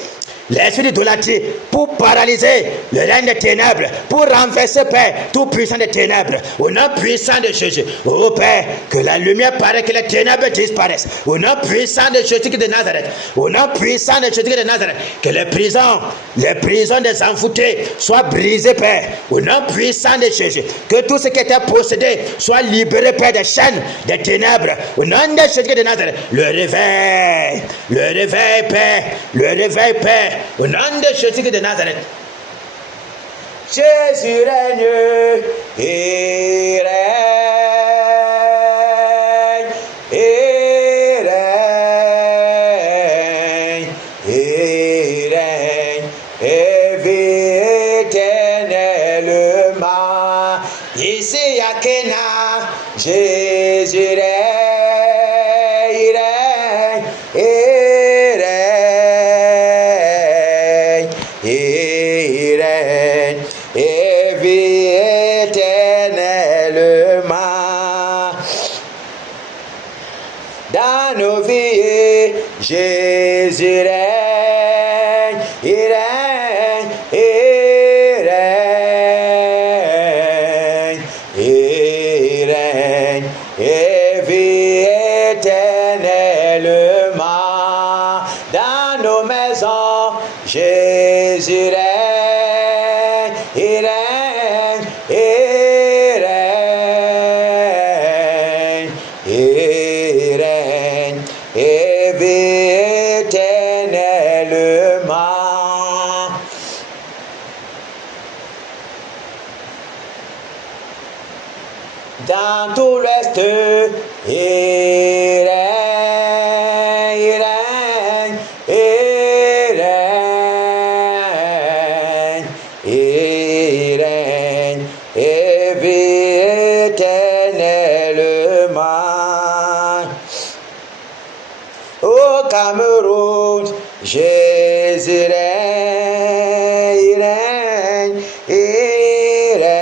l'esprit d'idolâtrie, pour paralyser le règne des ténèbres, pour renverser, Père, tout puissant des ténèbres, au nom puissant de Jésus. Oh Père, que la lumière paraît, que les ténèbres disparaissent, au nom puissant de Jésus de Nazareth, au nom puissant de Jésus de Nazareth, que les prisons des envoûtés soient brisées, Père, au nom puissant de Jésus, que tout ce qui était possédé soit libéré, Père, des chaînes des ténèbres, au nom de Jésus de Nazareth. Le réveil, Père, le réveil, Père, au nom de Jésus de Nazareth. Jésus règne, il règne, il règne. Ici à Kena, Jésus règne, il règne, il règne, et vit éternellement. Dans nos vies, Jésus règne, il règne, il règne, il règne, et vit éternellement. Dans nos maisons, Jésus règne, il règne, il règne, il règne, et vit éternellement. Dans tout l'Ouest, il règne, il règne, il règne, il règne, et vit éternellement. Au Cameroun, Jésus règne, il règne, il règne,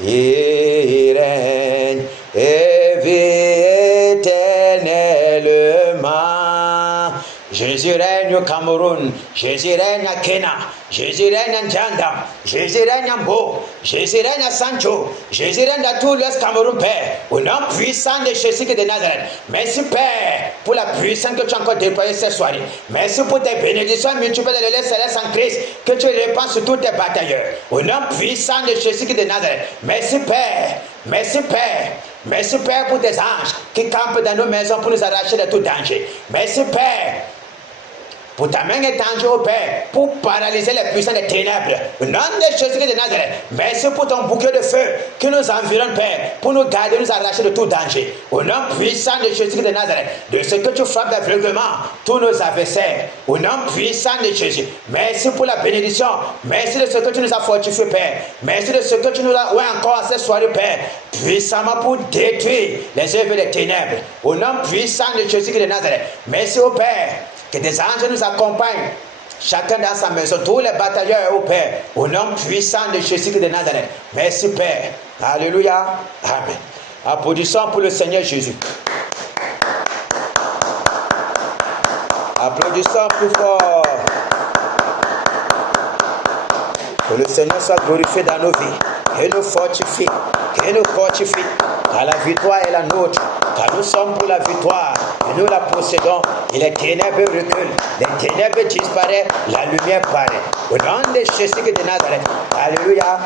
il règne, et vit éternellement. Jésus règne au Cameroun, Jésus règne à Kenya, Jésus règne à Njandam, Jésus règne à Mbo, Jésus règne à Sancho, Jésus règne à tout l'Ouest Cameroun, Père, au nom puissant de Jésus de Nazareth. Merci, Père, pour la puissance que tu as encore déployée cette soirée. Merci pour tes bénédictions multiples de l'Élève Céleste en Christ que tu répands sur tous tes batailleurs. Au nom puissant de Jésus de Nazareth. Merci, Père. Merci, Père. Merci, Père, pour tes anges qui campent dans nos maisons pour nous arracher de tout danger. Merci, Père, pour ta main étendue au Père, pour paralyser les puissants des ténèbres. Au nom de Jésus de Nazareth, merci pour ton bouquet de feu qui nous environne, Père, pour nous garder, nous arracher de tout danger. Au nom puissant de Jésus de Nazareth, de ce que tu frappes d'aveuglement tous nos adversaires. Au nom puissant de Jésus, merci pour la bénédiction. Merci de ce que tu nous as fortifié, Père. Merci de ce que tu nous as ouvert encore à cette soirée, Père, puissamment pour détruire les œuvres des ténèbres. Au nom puissant de Jésus de Nazareth, merci au Père. Que des anges nous accompagnent, chacun dans sa maison, tous les batailleurs au Père, au nom puissant de Jésus de Nazareth. Merci, Père. Alléluia. Amen. Applaudissons pour le Seigneur Jésus. Applaudissons plus fort. Que le Seigneur soit glorifié dans nos vies, qu'il nous fortifie, qu'il nous fortifie, car la victoire est la nôtre, car nous sommes pour la victoire, et nous la possédons, et les ténèbres reculent, les ténèbres disparaissent, la lumière paraît. Au nom de Jésus de Nazareth. Alléluia.